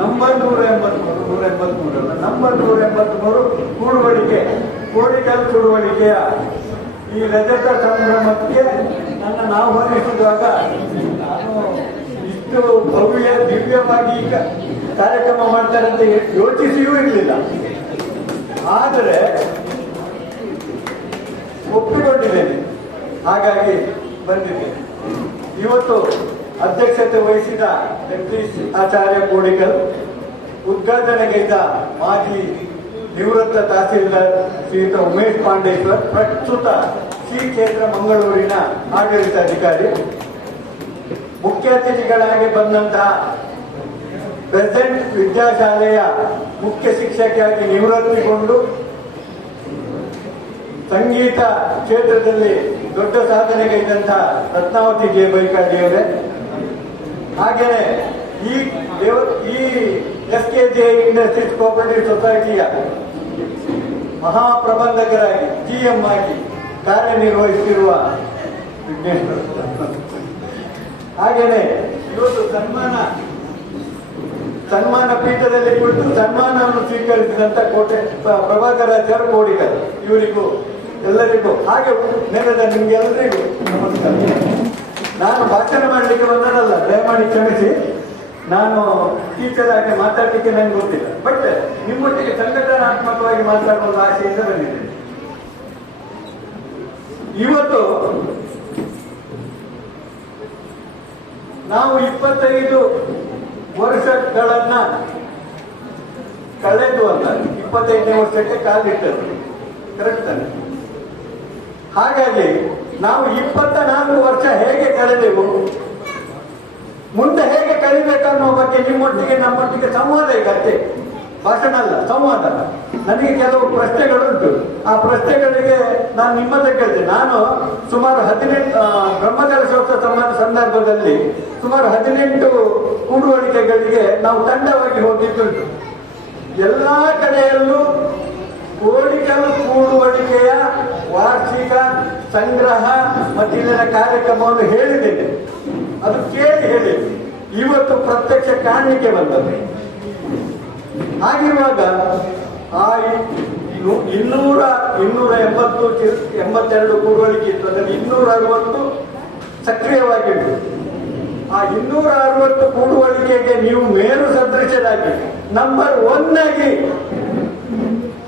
Number 183 number 183 ಕೂಡುವಳಿಕೆ Kodikal ಕೂಡುವಳಿಕೆಯ ಈ ರಜತ ಸಂಭ್ರಮಕ್ಕೆ ನನ್ನನ್ನು ಆಹ್ವಾನಿಸಿದಾಗ ನಾನು ಇಷ್ಟು ಭವ್ಯ ದಿವ್ಯವಾಗಿ ಕಾರ್ಯಕ್ರಮ ಮಾಡ್ತಾರೆ ಅಂತ ಯೋಚಿಸಿಯೂ ಇರಲಿಲ್ಲ. ಆದರೆ ಒಪ್ಪಿಕೊಂಡಿದ್ದೇನೆ, ಹಾಗಾಗಿ ಬಂದಿದ್ದೇನೆ. ಇವತ್ತು ಅಧ್ಯಕ್ಷತೆ ವಹಿಸಿದ ಜಗದೀಶ್ ಆಚಾರ್ಯ ಕೋಡಿಕಲ್, ಉದ್ಘಾಟನೆಗೈದ ಮಾಜಿ ನಿವೃತ್ತ ತಹಸೀಲ್ದಾರ್ ಶ್ರೀಯುತ ಉಮೇಶ್ ಪಾಂಡೇಶ್ವರ್, ಪ್ರಸ್ತುತ ಶ್ರೀ ಕ್ಷೇತ್ರ ಮಂಗಳೂರಿನ ಆಡಳಿತಾಧಿಕಾರಿ, ಮುಖ್ಯ ಅತಿಥಿಗಳಾಗಿ ಬಂದಂತಹ ಪ್ರೆಸೆಂಟ್ ವಿದ್ಯಾಶಾಲೆಯ ಮುಖ್ಯ ಶಿಕ್ಷಕಿಯಾಗಿ ನಿವೃತ್ತಿಗೊಂಡು ಸಂಗೀತ ಕ್ಷೇತ್ರದಲ್ಲಿ ದೊಡ್ಡ ಸಾಧನೆಗೈದಂತಹ ರತ್ನಾವತಿ ಜೆ ಬೈಕಾಡಿಯವರೇ, ಹಾಗೆಯೇ ಈ SKJ ಇಂಡಸ್ಟ್ರೀಸ್ ಕೋಆಪರೇಟಿವ್ ಸೊಸೈಟಿಯ ಮಹಾಪ್ರಬಂಧಕರಾಗಿ GM ಆಗಿ ಕಾರ್ಯನಿರ್ವಹಿಸಿರುವ ವಿಘ್ನೇಶ್ವರ, ಹಾಗೆಯೇ ಇವತ್ತು ಸನ್ಮಾನ ಪೀಠದಲ್ಲಿ ಕುಳಿತು ಸನ್ಮಾನವನ್ನು ಸ್ವೀಕರಿಸಿದಂತ ಪ್ರಭಾಕರಾಚಾರ್ಯ ಕೋಡಿಕಲ್ ಇವರಿಗೂ ಎಲ್ಲರಿಗೂ ಹಾಗೆ ನೆರೆದ ನಿಮ್ಗೆಲ್ಲರಿಗೂ ನಮಸ್ಕಾರ. ನಾನು ಭಾಷಣ ಮಾಡಲಿಕ್ಕೆ ಬಂದದಲ್ಲ, ದಯಮಾಡಿ ಕ್ಷಮಿಸಿ. ನಾನು ಟೀಚರ್ ಆಗಿ ಮಾತಾಡಲಿಕ್ಕೆ ನನಗೆ ಗೊತ್ತಿಲ್ಲ, ಬಟ್ ನಿಮ್ಮೊಟ್ಟಿಗೆ ಸಂಘಟನಾತ್ಮಕವಾಗಿ ಮಾತಾಡುವ ಆಶೆಯಿಂದ ಬಂದಿದ್ದೇನೆ. ಇವತ್ತು ನಾವು 25 ವರ್ಷಗಳನ್ನ ಕಳೆದು ಅಂತ 25ನೇ ವರ್ಷಕ್ಕೆ ಕಾಲಿಟ್ಟರು, ಕರೆಕ್ಟ್ ತಾನೆ? ಹಾಗಾಗಿ ನಾವು 24 ವರ್ಷ ಹೇಗೆ ಕಳೆದೆವು, ಮುಂದೆ ಹೇಗೆ ಕಲಿಬೇಕನ್ನೋ ಬಗ್ಗೆ ನಿಮ್ಮೊಟ್ಟಿಗೆ ನಮ್ಮೊಟ್ಟಿಗೆ ಸಂವಾದ ಈಗ ಅಷ್ಟೇ, ಭಾಷಣ ಅಲ್ಲ, ಸಂವಾದ. ನನಗೆ ಕೆಲವು ಪ್ರಶ್ನೆಗಳುಂಟು, ಆ ಪ್ರಶ್ನೆಗಳಿಗೆ ನಾನು ನಿಮ್ಮದೇ ಕೇಳಿದೆ. ನಾನು ಸುಮಾರು 18 ಬ್ರಹ್ಮಕಲಶೋತ್ಸವ ಸಂದರ್ಭದಲ್ಲಿ ಸುಮಾರು 18 ಕೂಡುವಳಿಕೆಗಳಿಗೆ ನಾವು ತಂಡವಾಗಿ ಹೋಗಿದ್ದುಂಟು. ಎಲ್ಲಾ ಕಡೆಯಲ್ಲೂ ಕೋಡಿಕಲ್ ಕೂಡುವಳಿಕೆಯ ವಾರ್ಷಿಕ ಸಂಗ್ರಹ ಮತ್ತು ಇಲ್ಲಿನ ಕಾರ್ಯಕ್ರಮವನ್ನು ಹೇಳಿದ್ದೇನೆ, ಅದು ಕೇಳಿ ಹೇಳಿ. ಇವತ್ತು ಪ್ರತ್ಯಕ್ಷ ಕಾಣಲಿಕ್ಕೆ ಬಂದದ್ದು. ಹಾಗಿರುವಾಗ ಆ 282 ಕೂಡುವಳಿಕೆ ಇತ್ತು, ಅದರಲ್ಲಿ 260 ಸಕ್ರಿಯವಾಗಿತ್ತು. ಆ 260 ಕೂಡುವಳಿಕೆಗೆ ನೀವು ಮೇರು ಸದೃಶರಾಗಿ ನಂಬರ್ 1 ಆಗಿ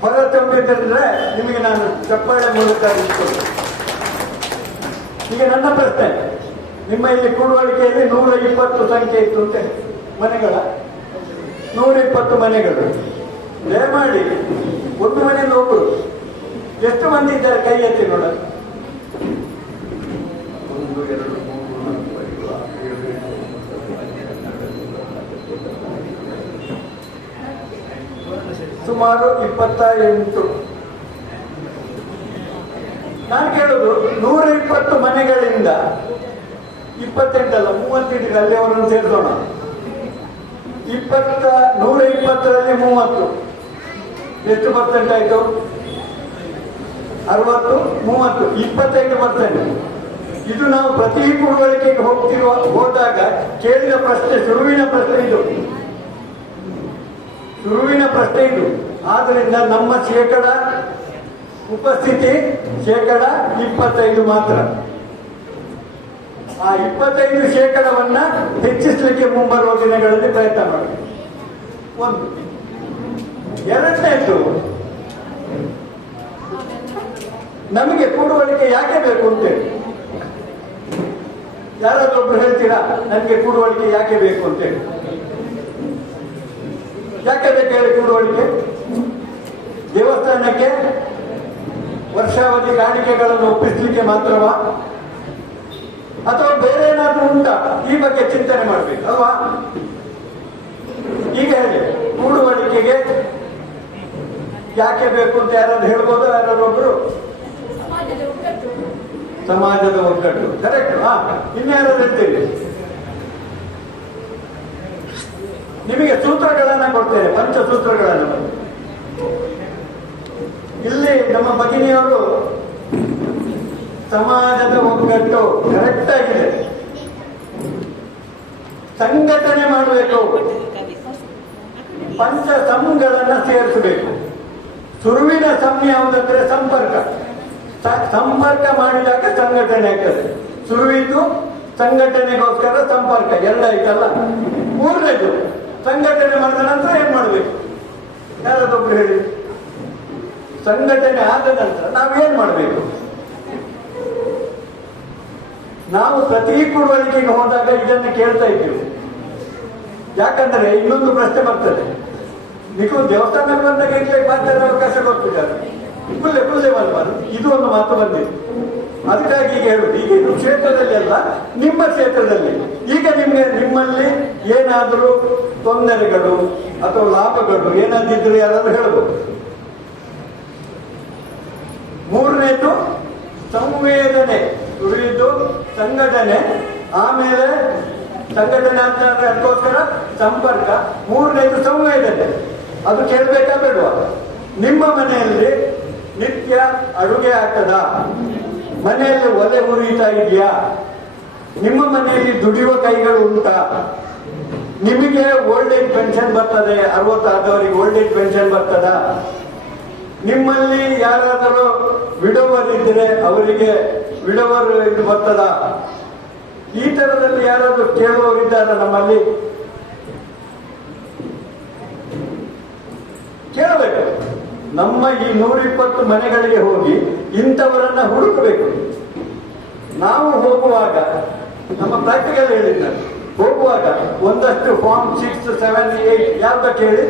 ಹೊರತಂಬಿದ್ರೆ ನಿಮಗೆ ನಾನು ಚಪ್ಪಾಳೆ ಮೂಲಕ ಇಟ್ಕೊಂಡು. ಈಗ ನನ್ನ ಪ್ರಶ್ನೆ, ನಿಮ್ಮ ಇಲ್ಲಿ ಕೂಡುವಳಿಕೆಯಲ್ಲಿ 120 ಸಂಖ್ಯೆ ಇತ್ತು ಅಂತ ಮನೆಗಳ 120 ಮನೆಗಳು. ದಯಮಾಡಿ ಒಂದು ಮನೆಯಲ್ಲಿ ಒಬ್ಬರು ಎಷ್ಟು ಮಂದಿ ಇದ್ದಾರೆ ಕೈ ಎತ್ತಿ ನೋಡ. 1, 2, 3, 4, 5, 6 ಸುಮಾರು 28. ನಾನು ಕೇಳುದು 120 ಮನೆಗಳಿಂದ 28 ಅಲ್ಲ 30 ಅಲ್ಲಿ ಅವರನ್ನು ಸೇರಿಸೋಣ. 120ರಲ್ಲಿ 30 ಎಷ್ಟು ಪರ್ಸೆಂಟ್ ಆಯ್ತು? 60, 30, 25%. ಇದು ನಾವು ಪ್ರತಿ ಕೂಡುವಳಿಕೆಗೆ ಹೋದಾಗ ಕೇಳಿದ ಪ್ರಶ್ನೆ, ಶುರುವಿನ ಪ್ರಶ್ನೆ ಇದು. ಆದ್ರಿಂದ ನಮ್ಮ ಶೇಕಡ ಉಪಸ್ಥಿತಿ ಶೇಕಡ 25 ಮಾತ್ರ. ಆ 25% ಹೆಚ್ಚಿಸಲಿಕ್ಕೆ ಮುಂಬರುವ ದಿನಗಳಲ್ಲಿ ಪ್ರಯತ್ನ ಮಾಡಿ. ಒಂದು. ಎರಡನೇದು, ನಮಗೆ ಕೂಡುವಳಿಕೆ ಯಾಕೆ ಬೇಕು ಅಂತೇಳಿ ಯಾರಾದ್ರೊಬ್ರು ಹೇಳ್ತೀರಾ? ನನಗೆ ಕೂಡುವಳಿಕೆ ಯಾಕೆ ಬೇಕು ಅಂತೇಳಿ. ಯಾಕೆ ಬೇಕು ಹೇಳಿ ಕೂಡುವಳಿಕೆ? ದೇವಸ್ಥಾನಕ್ಕೆ ವರ್ಷಾವಧಿ ಕಾಣಿಕೆಗಳನ್ನು ಒಪ್ಪಿಸಲಿಕ್ಕೆ ಮಾತ್ರವಾ, ಅಥವಾ ಬೇರೆ ಏನಾದ್ರೂ ಉಂಟಾ? ಈ ಬಗ್ಗೆ ಚಿಂತನೆ ಮಾಡ್ಬೇಕು ಅಲ್ವಾ? ಈಗ ಹೇಳಿ, ಕೂಡುವಳಿಕೆಗೆ ಯಾಕೆ ಬೇಕು ಅಂತ ಯಾರಾದ್ರೂ ಹೇಳ್ಬೋದು? ಯಾರಾದ್ರೊಬ್ರು? ಸಮಾಜದ ಒಗ್ಗಟ್ಟು. ಕರೆಕ್ಟ್. ಇನ್ಯಾರಾದ್ರೂ ಹೇಳ್ತೀವಿ? ನಿಮಗೆ ಸೂತ್ರಗಳನ್ನ ಕೊಡ್ತೇನೆ, ಪಂಚಸೂತ್ರಗಳನ್ನು. ಇಲ್ಲಿ ನಮ್ಮ ಭಗಿನಿಯವರು ಸಮಾಜದ ಒಗ್ಗಟ್ಟು ಕರೆಕ್ಟ್ ಆಗಿದೆ. ಸಂಘಟನೆ ಮಾಡಬೇಕು. ಪಂಚ ಸಂಘಗಳನ್ನ ಸೇರಿಸಬೇಕು. ಸುರುವಿನ ಸಂ ಯಾವುದಂದ್ರೆ ಸಂಪರ್ಕ. ಸಂಪರ್ಕ ಮಾಡಿದಾಗ ಸಂಘಟನೆ ಆಗ್ತದೆ. ಸುರುವಿದ್ದು ಸಂಘಟನೆಗೋಸ್ಕರ ಸಂಪರ್ಕ ಎರಡಾಯ್ತಲ್ಲ. ಮೂರನೇದು ಸಂಘಟನೆ ಮಾಡಿದ ನಂತರ ಏನ್ ಮಾಡ್ಬೇಕು? ಯಾರದೊಬ್ರು ಹೇಳಿ. ಸಂಘಟನೆ ಆದ ನಂತರ ನಾವೇನ್ ಮಾಡ್ಬೇಕು? ನಾವು ಪ್ರತಿ ಕುರುವಳಿಕೆಗೆ ಹೋದಾಗ ಇದನ್ನು ಕೇಳ್ತಾ ಇದ್ದೀವಿ. ಯಾಕಂದ್ರೆ ಇನ್ನೊಂದು ಪ್ರಶ್ನೆ ಬರ್ತದೆ, ನೀವು ದೇವಸ್ಥಾನಕ್ಕೆ ಬಂದಾಗ ಈಗಲೇ ಮಾತಾಡೋ ಅವಕಾಶ ಕೊಡ್ತಿದ್ದಾರೆ, ಕುಲ್ಲೆ ಬರಬಾರ್ದು. ಇದು ಒಂದು ಮಾತು ಬಂದಿದೆ. ಅದಕ್ಕಾಗಿ ಈಗ ಹೇಳುದು, ಈಗ ಇದು ಕ್ಷೇತ್ರದಲ್ಲಿ ಅಲ್ಲ, ನಿಮ್ಮ ಕ್ಷೇತ್ರದಲ್ಲಿ ಈಗ ನಿಮ್ಮಲ್ಲಿ ಏನಾದರೂ ತೊಂದರೆಗಳು ಅಥವಾ ಲಾಭಗಳು ಏನಾದಿದ್ರು ಯಾರಾದ್ರೂ ಹೇಳ್ಬೋದು. ಮೂರನೇದು ಸಂವೇದನೆ, ಉಳಿದು ಸಂಘಟನೆ, ಆಮೇಲೆ ಸಂಘಟನೆ ಅಂತ ಅದಕ್ಕೋಸ್ಕರ ಸಂಪರ್ಕ, ಮೂರನೇದು ಸಂವೇದನೆ. ಅದು ಕೇಳಬೇಕಾ ಬೇಡವಾ? ನಿಮ್ಮ ಮನೆಯಲ್ಲಿ ನಿತ್ಯ ಅಡುಗೆ ಆಗ್ತದ? ಮನೆಯಲ್ಲಿ ಒಲೆ ಉರಿತಾ ಇದೆಯಾ? ನಿಮ್ಮ ಮನೆಯಲ್ಲಿ ದುಡಿಯುವ ಕೈಗಳು ಉಂಟಾ? ನಿಮಗೆ ಓಲ್ಡ್ ಏಜ್ ಪೆನ್ಷನ್ ಬರ್ತದೆ? 60 ಆದವರಿಗೆ ಓಲ್ಡ್ ಏಜ್ ಪೆನ್ಷನ್ ಬರ್ತದ? ನಿಮ್ಮಲ್ಲಿ ಯಾರಾದರೂ ವಿಡೋವರ್ ಇದ್ರೆ ಅವರಿಗೆ ವಿಡೋವರ್ ಇದು ಬರ್ತದ? ಈ ತರದಲ್ಲಿ ಯಾರಾದ್ರೂ ಕೇಳುವವರಿದ್ದಾರೆ ನಮ್ಮಲ್ಲಿ? ಕೇಳಬೇಕು. ನಮ್ಮ ಈ 120 ಮನೆಗಳಿಗೆ ಹೋಗಿ ಇಂಥವರನ್ನ ಹುಡುಕಬೇಕು. ನಾವು ಹೋಗುವಾಗ ನಮ್ಮ ಪ್ರಾಕ್ಟಿಕಲ್ ಹೇಳಿದ್ದಾರೆ, ಹೋಗುವಾಗ ಒಂದಷ್ಟು ಫಾರ್ಮ್ 6, 7, 8 ಯಾವ್ದಕ್ಕೆ ಹೇಳಿ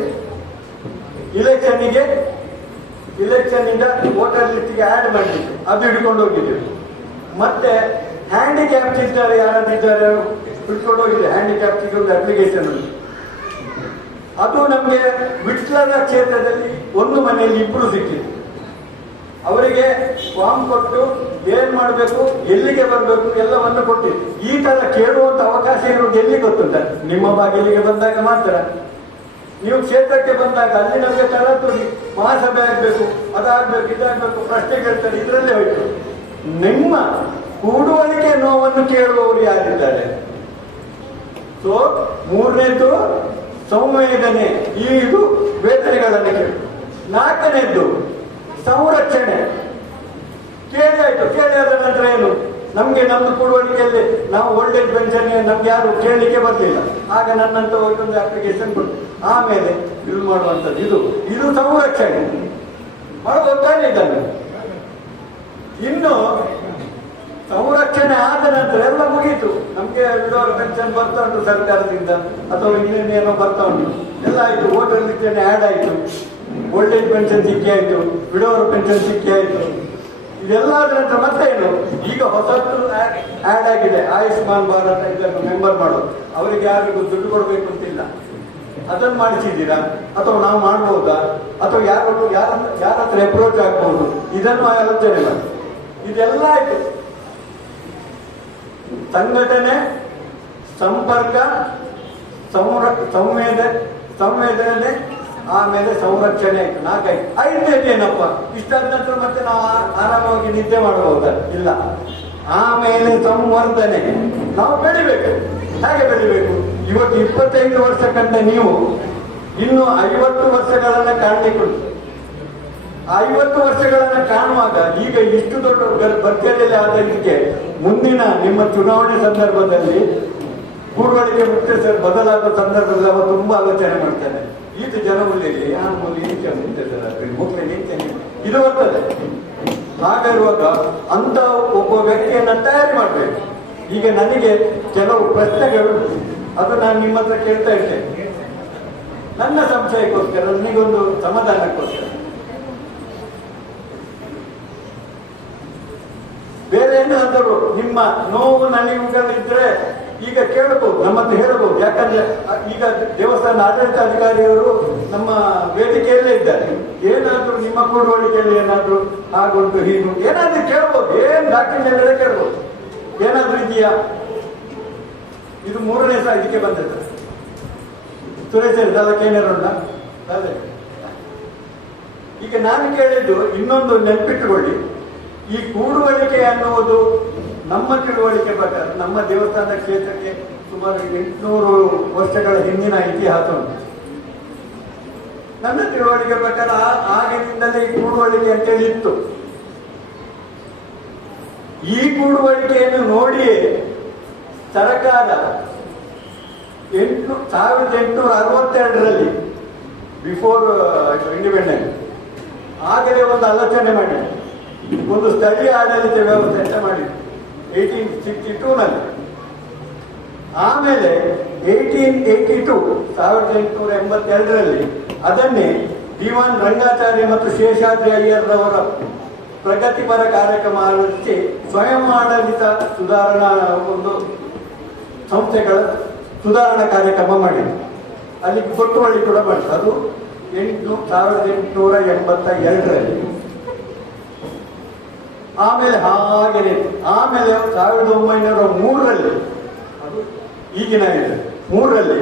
ಇಲೆಕ್ಷನ್ ಇಂದ ವೋಟರ್ ಲಿಸ್ಟ್ಗೆ ಆಡ್ ಮಾಡಲಿಕ್ಕೆ ಅದು ಹಿಡ್ಕೊಂಡು ಹೋಗಿದ್ದೀವಿ. ಮತ್ತೆ ಹ್ಯಾಂಡಿಕ್ಯಾಪ್ಸ್ ಇದ್ದಾರೆ, ಯಾರಾದ್ದಿದ್ದಾರೆ ಹಿಡ್ಕೊಂಡು ಹೋಗಿದೆ. ಹ್ಯಾಂಡಿಕ್ಯಾಪ್ಸ್ಗೆ ಒಂದು ಅಪ್ಲಿಕೇಶನ್ ಉಂಟು. ಅದು ನಮಗೆ ವಿಟ್ಲದ ಕ್ಷೇತ್ರದಲ್ಲಿ ಒಂದು ಮನೆಯಲ್ಲಿ 2 ಸಿಕ್ಕಿದೆ. ಅವರಿಗೆ ಫಾರ್ಮ್ ಕೊಟ್ಟು ಏನ್ ಮಾಡಬೇಕು, ಎಲ್ಲಿಗೆ ಬರಬೇಕು ಎಲ್ಲವನ್ನು ಕೊಟ್ಟಿದ್ದು. ಈ ತರ ಕೇಳುವಂತ ಅವಕಾಶ ಇರುವುದು ಎಲ್ಲಿ ಗೊತ್ತುಂಟ? ನಿಮ್ಮ ಬಾಗಿಲಿಗೆ ಬಂದಾಗ ಮಾತ್ರ. ನೀವು ಕ್ಷೇತ್ರಕ್ಕೆ ಬಂದಾಗ ಅಲ್ಲಿ ನಮಗೆ ತರತುರಿ ಮಹಾಸಭೆ ಆಗ್ಬೇಕು, ಅದಾಗ್ಬೇಕು, ಇದಾಗ್ಬೇಕು, ಪ್ರಶ್ನೆ ಕೇಳ್ತಾರೆ, ಇದರಲ್ಲೇ ಹೋಯ್ತು. ನಿಮ್ಮ ಕೂಡುವಳಿಕೆ ನೋವನ್ನು ಕೇಳುವವರು ಯಾರಿದ್ದಾರೆ? ಸೊ ಮೂರನೇದು ಸಂವೇದನೆ, ಇದು ವೇದನೆಗಳನ್ನು ಕೇಳಿ. 4ನೇದ್ದು ಸಂರಕ್ಷಣೆ. ಕೇಳಿ ಆಯ್ತು, ಕೇಳಿ ಆದ ನಂತರ ಏನು? ನಮ್ಗೆ ನಮ್ದು ಕೂಡುವಳಿಕೆಯಲ್ಲಿ ನಾವು ಓಲ್ಡ್ ಏಜ್ ಪೆನ್ಷನ್ ನಮ್ಗೆ ಯಾರು ಕೇಳಲಿಕ್ಕೆ ಬರಲಿಲ್ಲ, ಆಗ ನನ್ನಂತ ಒಂದು ಅಪ್ಲಿಕೇಶನ್ ಕೊಟ್ಟು ಆಮೇಲೆ ಇದು ಮಾಡುವಂಥದ್ದು. ಇದು ಸಂರಕ್ಷಣೆ ಮಾಡಬಹುದಾನೆ ಇದನ್ನು. ಇನ್ನು ಸಂರಕ್ಷಣೆ ಆದ ನಂತರ ಎಲ್ಲ ಮುಗೀತು. ನಮ್ಗೆ ವಿಧವಾ ಪೆನ್ಷನ್ ಬರ್ತಾ ಉಂಟು ಸರ್ಕಾರದಿಂದ, ಅಥವಾ ಇನ್ನೇನೇನೋ ಬರ್ತಾ ಉಂಟು, ಎಲ್ಲ ಆಯ್ತು. ವೋಟರ್ ಲಿಸ್ಟಲ್ಲಿ ಆ್ಯಡ್ ಆಯ್ತು, ಓಲ್ಡ್ ಏಜ್ ಪೆನ್ಷನ್ ಸಿಕ್ಕಿ ಆಯ್ತು, ವಿಧವಾ ಪೆನ್ಷನ್ ಸಿಕ್ಕಿ ಆಯ್ತು. ಇದೆಲ್ಲ ಆದ ನಂತರ ಮತ್ತೆ ಏನು? ಈಗ ಹೊಸತ್ತು ಆ್ಯಡ್ ಆಗಿದೆ, ಆಯುಷ್ಮಾನ್ ಭಾರತ. ಇದನ್ನು ಮೆಂಬರ್ ಮಾಡೋದು, ಅವರಿಗೆ ಯಾರಿಗೂ ದುಡ್ಡು ಕೊಡಬೇಕು ಅಂತಿಲ್ಲ. ಅದನ್ನು ಮಾಡಿಸಿದ್ದೀರಾ? ಅಥವಾ ನಾವು ಮಾಡ್ಬೋದಾ? ಅಥವಾ ಯಾರ ಹತ್ರ ಅಪ್ರೋಚ್ ಆಗ್ಬಹುದು? ಇದನ್ನು ಆಲೋಚನೆ ಮಾಡಿ. ಇದೆಲ್ಲ ಆಯ್ತು. ಸಂಘಟನೆ, ಸಂಪರ್ಕ, ಸಂವೇದನೆ, ಆಮೇಲೆ ಸಂರಕ್ಷಣೆ ಆಯ್ತು. 4 ಆಯ್ತು. 5ನೇದು ಏನಪ್ಪ? ಇಷ್ಟಾದ ನಂತರ ಮತ್ತೆ ನಾವು ಆರಾಮವಾಗಿ ನಿದ್ದೆ ಮಾಡಬಹುದಾ? ಇಲ್ಲ. ಆಮೇಲೆ ಸಂವರ್ಧನೆ. ನಾವು ಬೆಳಿಬೇಕು. ಹೇಗೆ ಬೆಳಿಬೇಕು? ಇವತ್ತು 25 ವರ್ಷ ಕಂಡ ನೀವು ಇನ್ನು 50 ವರ್ಷಗಳನ್ನ ಕಾಣಲಿಕ್ಕುಂಟು. 50 ವರ್ಷಗಳನ್ನ ಕಾಣುವಾಗ ಈಗ ಇಷ್ಟು ದೊಡ್ಡ ಭರ್ಜರಿಯಲ್ಲಿ ಆದಕ್ಕೆ ಮುಂದಿನ ನಿಮ್ಮ ಚುನಾವಣೆ ಸಂದರ್ಭದಲ್ಲಿ ಕೂಡುವಳಿಕೆ ಮುಖ್ಯಸ್ಥರು ಬದಲಾದ ಸಂದರ್ಭದಲ್ಲಿ ಅವರು ತುಂಬಾ ಆಲೋಚನೆ ಮಾಡ್ತಾರೆ. ಈತ ಜನಮೂಲ್ಯಲ್ಲಿ ಆ ಮೂಲ್ಯ ಇದು ಬರ್ತದೆ. ಹಾಗಿರುವಾಗ ಅಂತ ಒಬ್ಬ ವ್ಯಕ್ತಿಯನ್ನ ತಯಾರಿ ಮಾಡಬೇಕು. ಈಗ ನನಗೆ ಕೆಲವು ಪ್ರಶ್ನೆಗಳು, ಅದು ನಾನು ನಿಮ್ಮ ಹತ್ರ ಕೇಳ್ತಾ ಇರ್ತೇನೆ, ನನ್ನ ಸಂಶಯಕ್ಕೋಸ್ಕರ, ನನಗೊಂದು ಸಮಾಧಾನಕ್ಕೋಸ್ಕರ. ಬೇರೆ ಏನಾದರೂ ನಿಮ್ಮ ನೋವು ನಲಿವುಗಳಿದ್ರೆ ಈಗ ಕೇಳಬಹುದು, ನಮ್ಮನ್ನು ಹೇಳಬಹುದು. ಯಾಕಂದ್ರೆ ಈಗ ದೇವಸ್ಥಾನ ಆಡಳಿತಾಧಿಕಾರಿಯವರು ನಮ್ಮ ವೇದಿಕೆಯಲ್ಲೇ ಇದ್ದಾರೆ. ಏನಾದ್ರೂ ನಿಮ್ಮ ಕೂಡುವಳಿಕೆಯಲ್ಲಿ ಏನಾದ್ರು ಹಾಗುಂಟು ಹೀಗು ಏನಾದ್ರೂ ಕೇಳ್ಬೋದು. ಏನ್ ಡಾಕ್ಯುಮೆಂಟ್ ಕೇಳ್ಬೋದು. ಏನಾದ್ರೂ ಇದೆಯಾ? ಇದು 3ನೇ ಸಹ ಇದಕ್ಕೆ ಬಂದಿದೆ. ಸುರೇಶ್ ಅದಕ್ಕೇನೇನುಂಟ? ಅದೇ ಈಗ ನಾನು ಕೇಳಿದ್ದು ಇನ್ನೊಂದು ನೆನಪಿಟ್ಟುಕೊಳ್ಳಿ. ಈ ಕೂಡುವಳಿಕೆ ಅನ್ನುವುದು ನಮ್ಮ ತಿಳುವಳಿಕೆ ಪ್ರಕಾರ ನಮ್ಮ ದೇವಸ್ಥಾನ ಕ್ಷೇತ್ರಕ್ಕೆ ಸುಮಾರು 800 ವರ್ಷಗಳ ಹಿಂದಿನ ಇತಿಹಾಸ ಉಂಟು. ನನ್ನ ತಿಳುವಳಿಕೆ ಪ್ರಕಾರ ಆಗಿನಿಂದಲೇ ಈ ಕೂಡುವಳಿಕೆ ಅಂತೇಳಿ ಇತ್ತು. ಈ ಕೂಡುವಳಿಕೆಯನ್ನು ನೋಡಿಯೇ ಸರ್ಕಾರ 1862ರಲ್ಲಿ ಬಿಫೋರ್ ಇಂಡಿಪೆಂಡೆನ್ಸ್ ಆಗಲೇ ಒಂದು ಆಲೋಚನೆ ಮಾಡಿ ಒಂದು ಸ್ಥಳೀಯ ಆಡಳಿತ ವ್ಯವಸ್ಥೆ ಅಂತ ಮಾಡಿದ್ರು 1862ನಲ್ಲಿ. ಆಮೇಲೆ 1882 ಅದನ್ನೇ ದಿವಾನ್ ರಂಗಾಚಾರ್ಯ ಮತ್ತು ಶೇಷಾದ್ರಿ ಅಯ್ಯರ್ರವರ ಪ್ರಗತಿಪರ ಕಾರ್ಯಕ್ರಮ ಆಲೋಚಿಸಿ ಸ್ವಯಂ ಆಡಳಿತ ಸುಧಾರಣಾ ಒಂದು ಸಂಸ್ಥೆಗಳ ಸುಧಾರಣಾ ಕಾರ್ಯಕ್ರಮ ಮಾಡಿದೆ. ಅಲ್ಲಿ ಗೊತ್ತುವಳಿ ಕೂಡ ಮಾಡಿದ್ರು. ಅದು 1882ರಲ್ಲಿ. ಆಮೇಲೆ ಹಾಗೆಯೇ ಆಮೇಲೆ 1903ರಲ್ಲಿ ಅದು ಈಗಿನ 3ರಲ್ಲಿ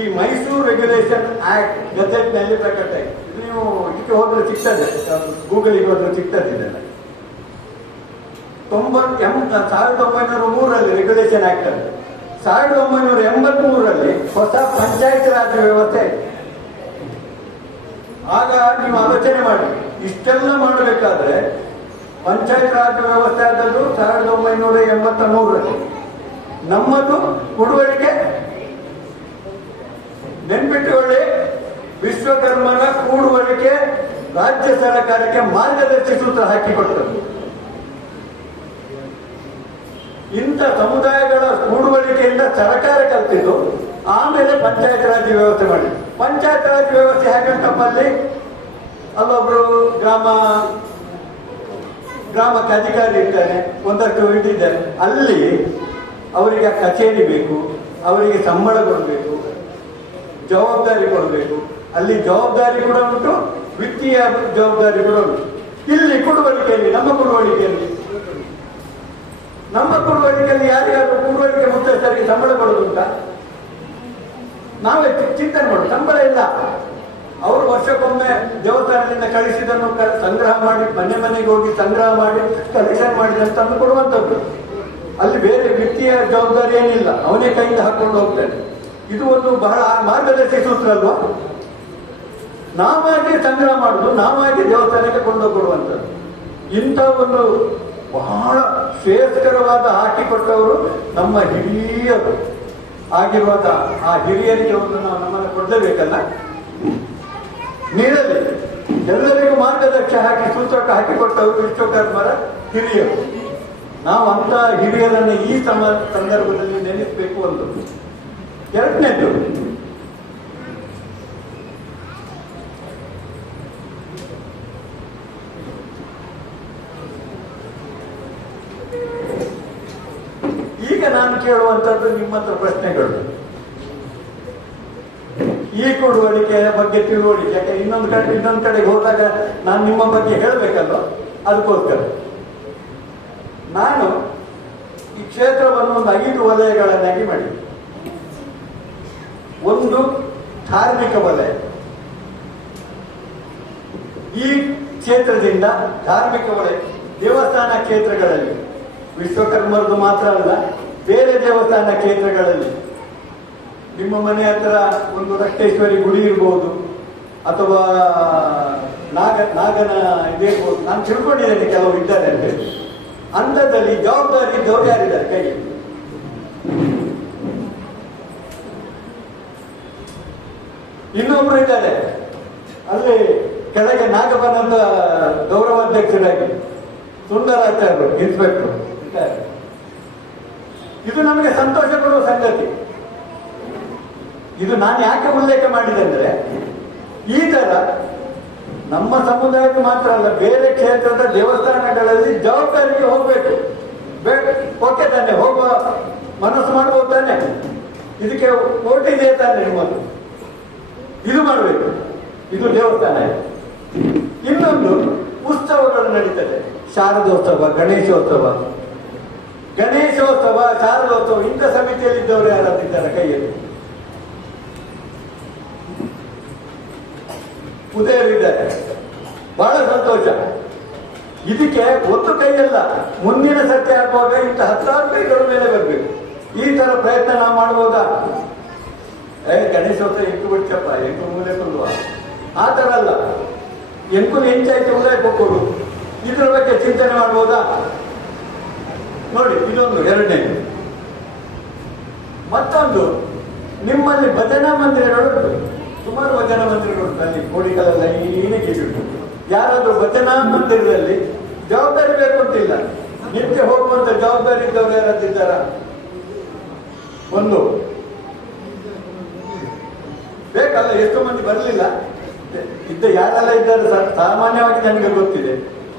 ಈ ಮೈಸೂರು ರೆಗ್ಯುಲೇಷನ್ ಆಕ್ಟ್ ಗೆಜೆಟ್ ನಲ್ಲಿ ಪ್ರಕಟ ಆಯಿತು. ನೀವು ಇದಕ್ಕೆ ಹೋದ್ರೆ ಸಿಗ್ತದೆ, ಗೂಗಲ್ಗೆ ಹೋದ್ರೆ ಸಿಗ್ತದೆ. 1903ರಲ್ಲಿ ರೆಗ್ಯುಲೇಷನ್ ಆಕ್ಟ್ ಅಲ್ಲಿ 1983ರಲ್ಲಿ ಹೊಸ ಪಂಚಾಯತ್ ರಾಜ್ ವ್ಯವಸ್ಥೆ ಆಯಿತು. ಆಗ ನೀವು ಆಲೋಚನೆ ಮಾಡಿ, ಇಷ್ಟೆಲ್ಲ ಮಾಡಬೇಕಾದ್ರೆ ಪಂಚಾಯತ್ ರಾಜ್ ವ್ಯವಸ್ಥೆ ಆದದ್ದು 1983ರಲ್ಲಿ. ನಮ್ಮದು ಕೂಡುವಳಿಕೆ ನೆನ್ಪಿಟ್ಟುಕೊಳ್ಳಿ, ವಿಶ್ವಕರ್ಮನ ಕೂಡುವಳಿಕೆ ರಾಜ್ಯ ಸರ್ಕಾರಕ್ಕೆ ಮಾರ್ಗದರ್ಶಿ ಸೂತ್ರ ಹಾಕಿಕೊಟ್ಟರು. ಇಂಥ ಸಮುದಾಯಗಳ ಕೂಡುವಳಿಕೆಯಿಂದ ಸರ್ಕಾರ ಕಲ್ತಿದ್ದು, ಆಮೇಲೆ ಪಂಚಾಯತ್ ರಾಜ್ ವ್ಯವಸ್ಥೆ ಮಾಡಿ. ಪಂಚಾಯತ್ ರಾಜ್ ವ್ಯವಸ್ಥೆ ಹೇಗಂತಪ್ಪಲ್ಲಿ ಅಲ್ಲೊಬ್ರು ಗ್ರಾಮಕ್ಕೆ ಅಧಿಕಾರಿ ಇರ್ತಾನೆ, ಒಂದಷ್ಟು ಇಟ್ಟಿದ್ದಾರೆ. ಅಲ್ಲಿ ಅವರಿಗೆ ಕಚೇರಿ ಬೇಕು, ಅವರಿಗೆ ಸಂಬಳ ಕೊಡಬೇಕು, ಜವಾಬ್ದಾರಿ ಕೊಡಬೇಕು. ಅಲ್ಲಿ ಜವಾಬ್ದಾರಿ ಕೂಡ ಉಂಟು, ವಿತ್ತೀಯ ಜವಾಬ್ದಾರಿ ಕೂಡ ಉಂಟು. ಇಲ್ಲಿ ಕೂಡುವಳಿಕೆಯಲ್ಲಿ ನಮ್ಮ ಕೂಡುವಳಿಕೆಯಲ್ಲಿ ಯಾರಿಗಾದ್ರೂ ಕೂಡುವಳಿಕೆ ಮುಖ್ಯಸ್ಥರಿಗೆ ಸಂಬಳ ಕೊಡೋದುಂಟ? ನಾವೇ ಚಿಂತನೆ ಮಾಡೋದು. ಸಂಬಳ ಇಲ್ಲ. ಅವರು ವರ್ಷಕ್ಕೊಮ್ಮೆ ದೇವಸ್ಥಾನದಿಂದ ಕಳಿಸಿದನ್ನು ಸಂಗ್ರಹ ಮಾಡಿ ಮನೆಗೆ ಹೋಗಿ ಸಂಗ್ರಹ ಮಾಡಿ ಕಲೆಕ್ಷನ್ ಮಾಡಿದಂತ ಕೊಡುವಂಥದ್ದು. ಅಲ್ಲಿ ಬೇರೆ ವಿತ್ತೀಯ ಜವಾಬ್ದಾರಿ ಏನಿಲ್ಲ, ಅವನೇ ಕೈಯಿಂದ ಹಾಕೊಂಡು ಹೋಗ್ತಾನೆ. ಇದು ಒಂದು ಬಹಳ ಮಾರ್ಗದರ್ಶಿ ಸೂತ್ರ ಅಲ್ವಾ? ನಾವಾಗಿ ಸಂಗ್ರಹ ಮಾಡುದು, ನಾವಾಗಿ ದೇವಸ್ಥಾನಕ್ಕೆ ಕೊಂಡೋಗ್ಬಿಡುವಂಥದ್ದು. ಇಂಥ ಒಂದು ಬಹಳ ಶ್ರೇಯಸ್ಕರವಾದ ಹಾಕಿಕೊಟ್ಟವರು ನಮ್ಮ ಹಿರಿಯರು ಆಗಿರುವಾಗ ಆ ಹಿರಿಯರಿಗೆ ಒಂದು ನಾವು ನಮ್ಮನ್ನು ಕೊಡಲೇಬೇಕಲ್ಲ. ನೀಡಲಿ ಎಲ್ಲರಿಗೂ ಮಾರ್ಗದರ್ಶಿ ಹಾಕಿ ಸೂತ್ರಕ್ಕೆ ಹಾಕಿಕೊಟ್ಟವರು ವಿಶ್ವಕರ್ಮರ ಹಿರಿಯರು. ನಾವು ಅಂತ ಹಿರಿಯರನ್ನು ಈ ಸಂದರ್ಭದಲ್ಲಿ ನೆನೆಸಬೇಕು. ಒಂದು ಎರಡನೇದು, ಈಗ ನಾನು ಕೇಳುವಂಥದ್ದು ನಿಮ್ಮ ಹತ್ರ ಪ್ರಶ್ನೆಗಳು. ಈ ಕೂಡುವಳಿಕೆಯ ಬಗ್ಗೆ ತಿಳುವಳಿಕೆ, ಯಾಕೆ ಇನ್ನೊಂದು ಕಡೆಗೆ ಹೋದಾಗ ನಾನು ನಿಮ್ಮ ಬಗ್ಗೆ ಹೇಳಬೇಕಲ್ವ, ಅದಕ್ಕೋಸ್ಕರ ನಾನು ಈ ಕ್ಷೇತ್ರವನ್ನು ಒಂದು 5 ವಲಯಗಳನ್ನಾಗಿ ಮಾಡಿ. ಒಂದು ಧಾರ್ಮಿಕ ವಲಯ. ಈ ಕ್ಷೇತ್ರದಿಂದ ಧಾರ್ಮಿಕ ವಲಯ, ದೇವಸ್ಥಾನ ಕ್ಷೇತ್ರಗಳಲ್ಲಿ, ವಿಶ್ವಕರ್ಮರದು ಮಾತ್ರ ಅಲ್ಲ, ಬೇರೆ ದೇವಸ್ಥಾನ ಕ್ಷೇತ್ರಗಳಲ್ಲಿ ನಿಮ್ಮ ಮನೆ ಹತ್ರ ಒಂದು ರಕ್ತೇಶ್ವರಿ ಗುಡಿ ಇರ್ಬೋದು, ಅಥವಾ ನಾಗನ ಇದಿರ್ಬೋದು. ನಾನು ತಿಳ್ಕೊಂಡಿದ್ದೇನೆ ಕೆಲವರು ಇದ್ದಾರೆ ಅಂತ ಹೇಳಿ. ಅಂಥದ್ದಲ್ಲಿ ಜವಾಬ್ದಾರಿ ಇದ್ದವ್ರು ಯಾರಿದ್ದಾರೆ ಕೈ? ಇನ್ನೊಬ್ರು ಇದ್ದಾರೆ ಅಲ್ಲಿ ಕೆಳಗೆ, ನಾಗಬನದ ಗೌರವಾಧ್ಯಕ್ಷರಾಗಿ ಸುಂದರಾಚಾರ್ಯರು ಇನ್ಸ್ಪೆಕ್ಟರ್ ಇದ್ದಾರೆ. ಇದು ನಮಗೆ ಸಂತೋಷ ಕೊಡುವ ಸಂಗತಿ. ಇದು ನಾನು ಯಾಕೆ ಉಲ್ಲೇಖ ಮಾಡಿದೆ ಅಂದ್ರೆ, ಈ ತರ ನಮ್ಮ ಸಮುದಾಯಕ್ಕೆ ಮಾತ್ರ ಅಲ್ಲ, ಬೇರೆ ಕ್ಷೇತ್ರದ ದೇವಸ್ಥಾನಗಳಲ್ಲಿ ಜವಾಬ್ದಾರಿಗೆ ಹೋಗ್ಬೇಕು. ಓಕೆ ತಾನೆ, ಹೋಗುವ ಮನಸ್ಸು ಮಾಡ್ಬೋದು ತಾನೆ, ಇದಕ್ಕೆ ಓಟಿದೆ ತಾನೆ ನಿಮ್ಮದು, ಇದು ಮಾಡಬೇಕು. ಇದು ದೇವಸ್ಥಾನ. ಇನ್ನೊಂದು ಉತ್ಸವಗಳು ನಡೀತದೆ, ಶಾರದೋತ್ಸವ, ಗಣೇಶೋತ್ಸವ, ಶಾರದೋತ್ಸವ. ಇಂಥ ಸಮಿತಿಯಲ್ಲಿದ್ದವರು ಯಾರಾದಿದ್ದಾರೆ ಕೈಯಲ್ಲಿ? ಉದಯವಿದ್ದಾರೆ. ಬಹಳ ಸಂತೋಷ. ಇದಕ್ಕೆ ಒಂದು ಕೈಯಲ್ಲ, ಮುಂದಿನ ಸರ್ತಿ ಆಗುವಾಗ ಇಂಥ 10,000 ಕೈಗಳ ಮೇಲೆ ಬರಬೇಕು. ಈ ತರ ಪ್ರಯತ್ನ ನಾವು ಮಾಡುವಾಗ, ಗಣೇಶೋತ್ಸವ ಎಂಟು ಬಿಡ್ಚಪ್ಪ, ಎಂಟು ಮೂಲೆ ಕೊಲ್ಲುವ ಎಂಕುಲು ಹೆಂಚಾಯ್ತು ಉದಾಯ ಕೊಕ್ಕರು ಇದ್ರ ಬಗ್ಗೆ ಚಿಂತನೆ ಮಾಡ್ಬೋದಾ? ನೋಡಿ, ಇದೊಂದು ಎರಡನೇದು. ಮತ್ತೊಂದು, ನಿಮ್ಮಲ್ಲಿ ಭಜನಾ ಮಂದಿರಗಳು ಸುಮಾರು ಭಜನಾ ಮಂದಿರಗಳು ಅಲ್ಲಿ ಕೋಡಿಗಳೆಲ್ಲ ಈಗಿಟ್ಟು ಯಾರಾದ್ರೂ ಭಜನಾ ಮಂದಿರದಲ್ಲಿ ಜವಾಬ್ದಾರಿ ಬೇಕು ಅಂತಿಲ್ಲ, ನಿತ್ಯ ಹೋಗುವಂತ ಜವಾಬ್ದಾರಿ ಇದ್ದವ್ರು ಯಾರಾದಿದ್ದಾರ? ಒಂದು ಬೇಕಲ್ಲ, ಎಷ್ಟು ಮಂದಿ ಬರಲಿಲ್ಲ ಇದ್ದ ಯಾರೆಲ್ಲ ಇದ್ದಾರೆ ಸಾಮಾನ್ಯವಾಗಿ ನನಗೆ ಗೊತ್ತಿದೆ.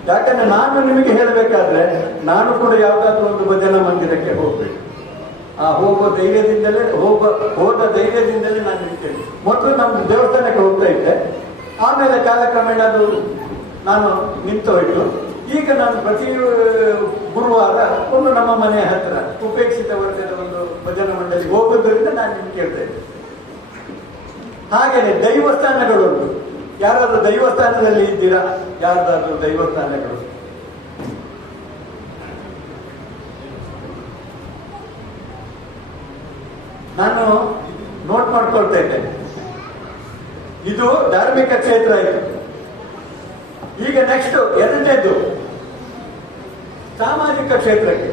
ಯಾಕಂದ್ರೆ ನಾನು ನಿಮಗೆ ಹೇಳಬೇಕಾದ್ರೆ ನಾನು ಕೂಡ ಯಾವ್ದಾದ್ರು ಒಂದು ಭಜನಾ ಮಂದಿರಕ್ಕೆ ಹೋಗ್ಬೇಕು. ಆ ಹೋದ ಧೈರ್ಯದಿಂದಲೇ ನಾನು ನಿಲ್ತೇನೆ. ಮೊದಲು ನಮ್ಮ ದೇವಸ್ಥಾನಕ್ಕೆ ಹೋಗ್ತಾ ಇದ್ದೆ, ಆಮೇಲೆ ಕಾಲಕ್ರಮೇಣ ಅದು ನಾನು ನಿಂತು ಹೋಯ್ತು. ಈಗ ನಾನು ಪ್ರತಿ ಗುರುವಾರ ಒಂದು ನಮ್ಮ ಮನೆಯ ಹತ್ರ ಉಪೇಕ್ಷಿತ ವರ್ಗದ ಒಂದು ಭಜನಾ ಮಂಡಳಿಗೆ ಹೋಗೋದ್ರಿಂದ ನಾನು ನಿಮ್ಗೆ ಕೇಳ್ತಾ ಇದ್ದೆ. ಹಾಗೇನೆ ದೈವಸ್ಥಾನಗಳು, ಯಾರಾದ್ರೂ ದೈವಸ್ಥಾನದಲ್ಲಿ ಇದ್ದೀರಾ? ಯಾರ್ದಾದ್ರೂ ದೈವಸ್ಥಾನಗಳು? ನಾನು ನೋಟ್ ಮಾಡ್ಕೊಳ್ತಾ ಇದ್ದೇನೆ. ಇದು ಧಾರ್ಮಿಕ ಕ್ಷೇತ್ರ ಆಯಿತು. ಈಗ ನೆಕ್ಸ್ಟ್ ಎರಡನೇದು ಸಾಮಾಜಿಕ ಕ್ಷೇತ್ರಕ್ಕೆ.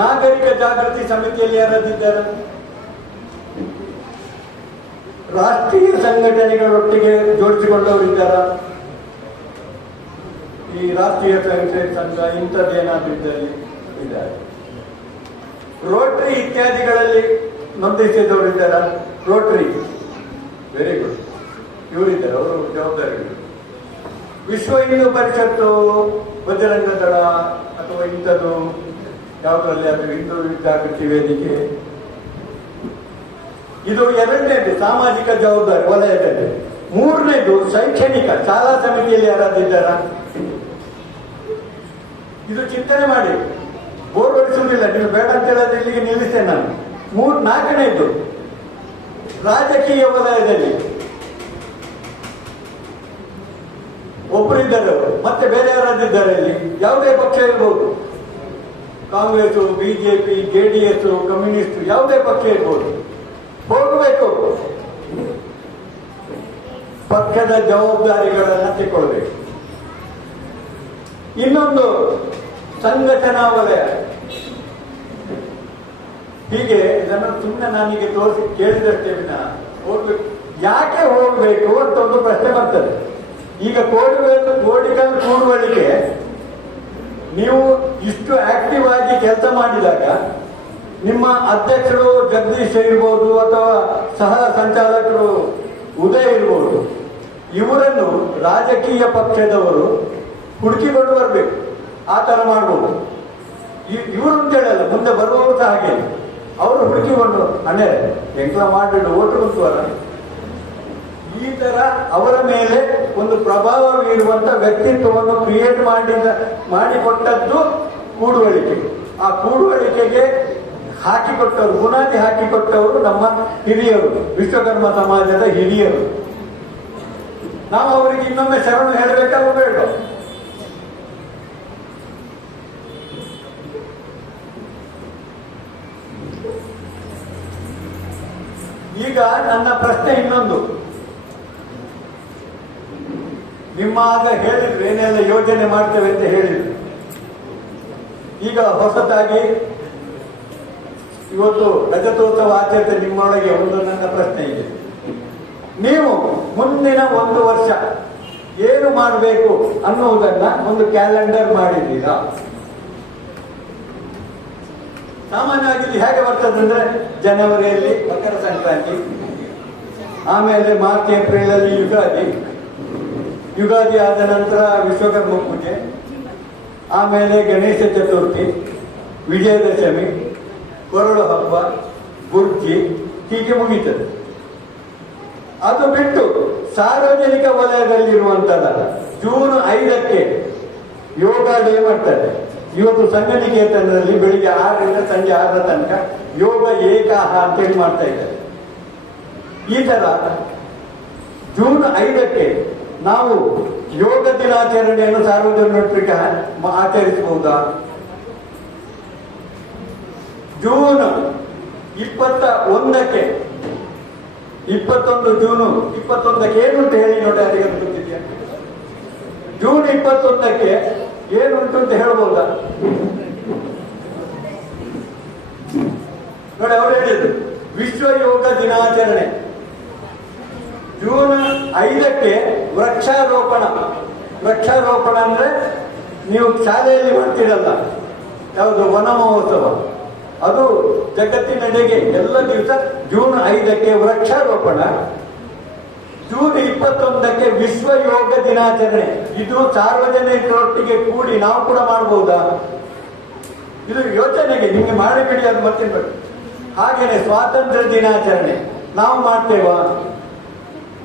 ನಾಗರಿಕ ಜಾಗೃತಿ ಸಮಿತಿಯಲ್ಲಿ ಯಾರಾದಿದ್ದಾರೆ? ರಾಷ್ಟ್ರೀಯ ಸಂಘಟನೆಗಳೊಟ್ಟಿಗೆ ಜೋಡಿಸಿಕೊಂಡವರಿದ್ದಾರ? ಈ ರಾಷ್ಟ್ರೀಯ ಸ್ವಯಂ ಸಂಘ ಇಂಥದ್ದೇನಾದ್ರೂ ಇದ್ದಲ್ಲಿ ಇದ್ದಾರೆ. ರೋಟರಿ ಇತ್ಯಾದಿಗಳಲ್ಲಿ ನೋಂದಾಯಿಸಿದವರಿದ್ದಾರ? ರೋಟರಿ, ವೆರಿ ಗುಡ್, ಇವರಿದ್ದಾರೆ, ಅವರು ಜವಾಬ್ದಾರಿಗಳು. ವಿಶ್ವ ಹಿಂದೂ ಪರಿಷತ್ತು, ಬಜರಂಗ ದಳ ಅಥವಾ ಇಂಥದ್ದು ಯಾವುದರಲ್ಲಿ ಅದು ಹಿಂದೂ ಜಾಗೃತಿ ವೇದಿಕೆ. ಇದು ಎರಡನೇದು ಸಾಮಾಜಿಕ ಜವಾಬ್ದಾರಿ ವಲಯದಲ್ಲಿ. ಮೂರನೇದು ಶೈಕ್ಷಣಿಕ ಶಾಲಾ ಸಮಿತಿಯಲ್ಲಿ ಯಾರಾದಿದ್ದಾರ? ಇದು ಚಿಂತನೆ ಮಾಡಿ, ಬೋರ್ ಹೊಡಿಸುವುದಿಲ್ಲ, ನೀವು ಬೇಡ ಅಂತ ಹೇಳೋದು ಇಲ್ಲಿಗೆ ನಿಲ್ಲಿಸ್ತೇನೆ ನಾನು. ನಾಲ್ಕನೇದು ರಾಜಕೀಯ ವಲಯದಲ್ಲಿ ಒಬ್ಬರಿದ್ದಾರೆ, ಮತ್ತೆ ಬೇರೆ ಯಾರಾದಿದ್ದಾರೆ ಇಲ್ಲಿ? ಯಾವುದೇ ಪಕ್ಷ ಇರ್ಬೋದು, ಕಾಂಗ್ರೆಸ್, ಬಿಜೆಪಿ, ಜೆಡಿಎಸ್, ಕಮ್ಯುನಿಸ್ಟ್, ಯಾವುದೇ ಪಕ್ಷ ಇರ್ಬೋದು. ಹೋಗಬೇಕು, ಪಕ್ಷದ ಜವಾಬ್ದಾರಿಗಳನ್ನು ತಗೊಳ್ಬೇಕು. ಇನ್ನೊಂದು ಸಂಘಟನಾ ವಲಯ. ಹೀಗೆ ಇದನ್ನು ಸುಮ್ಮನೆ ನಾನೀಗ ತೋರಿಸಿ ಕೇಳಿದಷ್ಟೇ ವಿನ ಹೋಗ್ಬೇಕು. ಯಾಕೆ ಹೋಗ್ಬೇಕು ಅಂತ ಒಂದು ಪ್ರಶ್ನೆ ಬರ್ತದೆ. ಈಗ ಕೋಡಿಗಲ್ ಕೂಡುವಳಿಗೆ ನೀವು ಇಷ್ಟು ಆಕ್ಟಿವ್ ಆಗಿ ಕೆಲಸ ಮಾಡಿದಾಗ ನಿಮ್ಮ ಅಧ್ಯಕ್ಷರು ಜಗದೀಶ್ ಇರ್ಬೋದು ಅಥವಾ ಸಹ ಸಂಚಾಲಕರು ಉದಯ್ ಇರ್ಬೋದು, ಇವರನ್ನು ರಾಜಕೀಯ ಪಕ್ಷದವರು ಹುಡುಕಿಕೊಂಡು ಬರಬೇಕು. ಆ ತರ ಮಾಡ್ಬೋದು. ಇವರು ಅಂತ ಹೇಳಲ್ಲ, ಮುಂದೆ ಬರುವವರು ಸಹ ಹಾಗೆ ಅವರು ಹುಡುಕಿಕೊಂಡು ಅಣ್ಣೆ ಎಂಕ್ಲ ಮಾಡಿಬಿಟ್ಟು ಓಟು ಕುಂತುವರ, ಈ ತರ ಅವರ ಮೇಲೆ ಒಂದು ಪ್ರಭಾವ ಬೀರುವಂತ ವ್ಯಕ್ತಿತ್ವವನ್ನು ಕ್ರಿಯೇಟ್ ಮಾಡಿಕೊಟ್ಟದ್ದು ಕೂಡುವಳಿಕೆ. ಆ ಕೂಡುವಳಿಕೆಗೆ ಹಾಕಿಕೊಟ್ಟವರು, ಬುನಾದಿ ಹಾಕಿಕೊಟ್ಟವರು ನಮ್ಮ ಹಿರಿಯರು, ವಿಶ್ವಕರ್ಮ ಸಮಾಜದ ಹಿರಿಯರು. ನಾವು ಅವರಿಗೆ ಇನ್ನೊಮ್ಮೆ ಶರಣು ಹೇಳಬೇಕಲ್ಲ ಬೇಡ? ಈಗ ನನ್ನ ಪ್ರಶ್ನೆ ಇನ್ನೊಂದು, ನಿಮ್ಮ ಆಗ ಹೇಳಿದ್ರು ಏನೆಲ್ಲ ಯೋಜನೆ ಮಾಡ್ತೇವೆ ಅಂತ ಹೇಳಿದ್ರು. ಈಗ ಹೊಸತಾಗಿ ಇವತ್ತು ರಜತೋತ್ಸವ ಆಚರಿಸಿದ ನಿಮ್ಮೊಳಗೆ ಒಂದು ನನ್ನ ಪ್ರಶ್ನೆ ಇದೆ. ನೀವು ಮುಂದಿನ 1 ವರ್ಷ ಏನು ಮಾಡಬೇಕು ಅನ್ನುವುದನ್ನ ಒಂದು ಕ್ಯಾಲೆಂಡರ್ ಮಾಡಿದ್ದೀರಾ? ಸಾಮಾನ್ಯವಾಗಿ ಇದು ಹೇಗೆ ಬರ್ತದೆ ಅಂದ್ರೆ, ಜನವರಿಯಲ್ಲಿ ಮಕರ ಸಂಕ್ರಾಂತಿ, ಆಮೇಲೆ ಮಾರ್ಚ್ ಏಪ್ರಿಲ್ ಅಲ್ಲಿ ಯುಗಾದಿ ಆದ ನಂತರ ವಿಶ್ವಕರ್ಮ ಪೂಜೆ, ಆಮೇಲೆ ಗಣೇಶ ಚತುರ್ಥಿ, ವಿಜಯದಶಮಿ, ಕೊರಳು ಹಬ್ಬ, ಗುರ್ಜಿ, ಹೀಗೆ ಮುಗೀತದೆ. ಅದು ಬಿಟ್ಟು ಸಾರ್ವಜನಿಕ ವಲಯದಲ್ಲಿರುವಂತಲ್ಲ, ಜೂನ್ 5ಕ್ಕೆ ಯೋಗ ಡೇ ಮಾಡ್ತಾರೆ. ಇವತ್ತು ಸಂಘನಿಕೇತನದಲ್ಲಿ ಬೆಳಿಗ್ಗೆ 6ರಿಂದ ಸಂಜೆ 6ರ ತನಕ ಯೋಗ ಏಕಾಹ ಅಂತೇಳಿ ಮಾಡ್ತಾ ಇದ್ದಾರೆ. ಈ ತರ ಜೂನ್ 5ಕ್ಕೆ ನಾವು ಯೋಗ ದಿನಾಚರಣೆಯನ್ನು ಸಾರ್ವಜನಿಕರಿಗೆ ಆಚರಿಸಬಹುದಾ? ಜೂನ್ 21ಕ್ಕೆ 21 ಜೂನು 21ಕ್ಕೆ ಏನುಂಟು ಹೇಳಿ ನೋಡಿ, ಯಾರಿಗೆ ಗೊತ್ತಿದೆಯಾ? ಜೂನ್ 21ಕ್ಕೆ ಏನುಂಟು ಅಂತ ಹೇಳ್ಬೋದಾ? ನೋಡಿ, ಅವ್ರು ಹೇಳಿದ್ರು ವಿಶ್ವ ಯೋಗ ದಿನಾಚರಣೆ. ಜೂನ್ 5ಕ್ಕೆ ವೃಕ್ಷಾರೋಪಣ. ವೃಕ್ಷಾರೋಪಣ ಅಂದ್ರೆ ನೀವು ಶಾಲೆಯಲ್ಲಿ ಮಾಡ್ತೀರಲ್ಲ, ಯಾವುದು ವನ ಮಹೋತ್ಸವ, ಅದು ಜಗತ್ತಿನೆಡೆಗೆ ಎಲ್ಲ ದಿವಸ ಜೂನ್ 5ಕ್ಕೆ ವೃಕ್ಷಾರೋಪಣ. ಜೂನ್ 21ಕ್ಕೆ ವಿಶ್ವ ಯೋಗ ದಿನಾಚರಣೆ. ಇದು ಸಾರ್ವಜನಿಕರೊಟ್ಟಿಗೆ ಕೂಡಿ ನಾವು ಕೂಡ ಮಾಡಬಹುದಾ? ಇದು ಯೋಚನೆಗೆ, ನಿಮಗೆ ಮಾಡಿಬಿಡಿ, ಅದು ಮತ್ತೆ ಹಾಗೇನೆ ಸ್ವಾತಂತ್ರ್ಯ ದಿನಾಚರಣೆ ನಾವು ಮಾಡ್ತೇವಾ?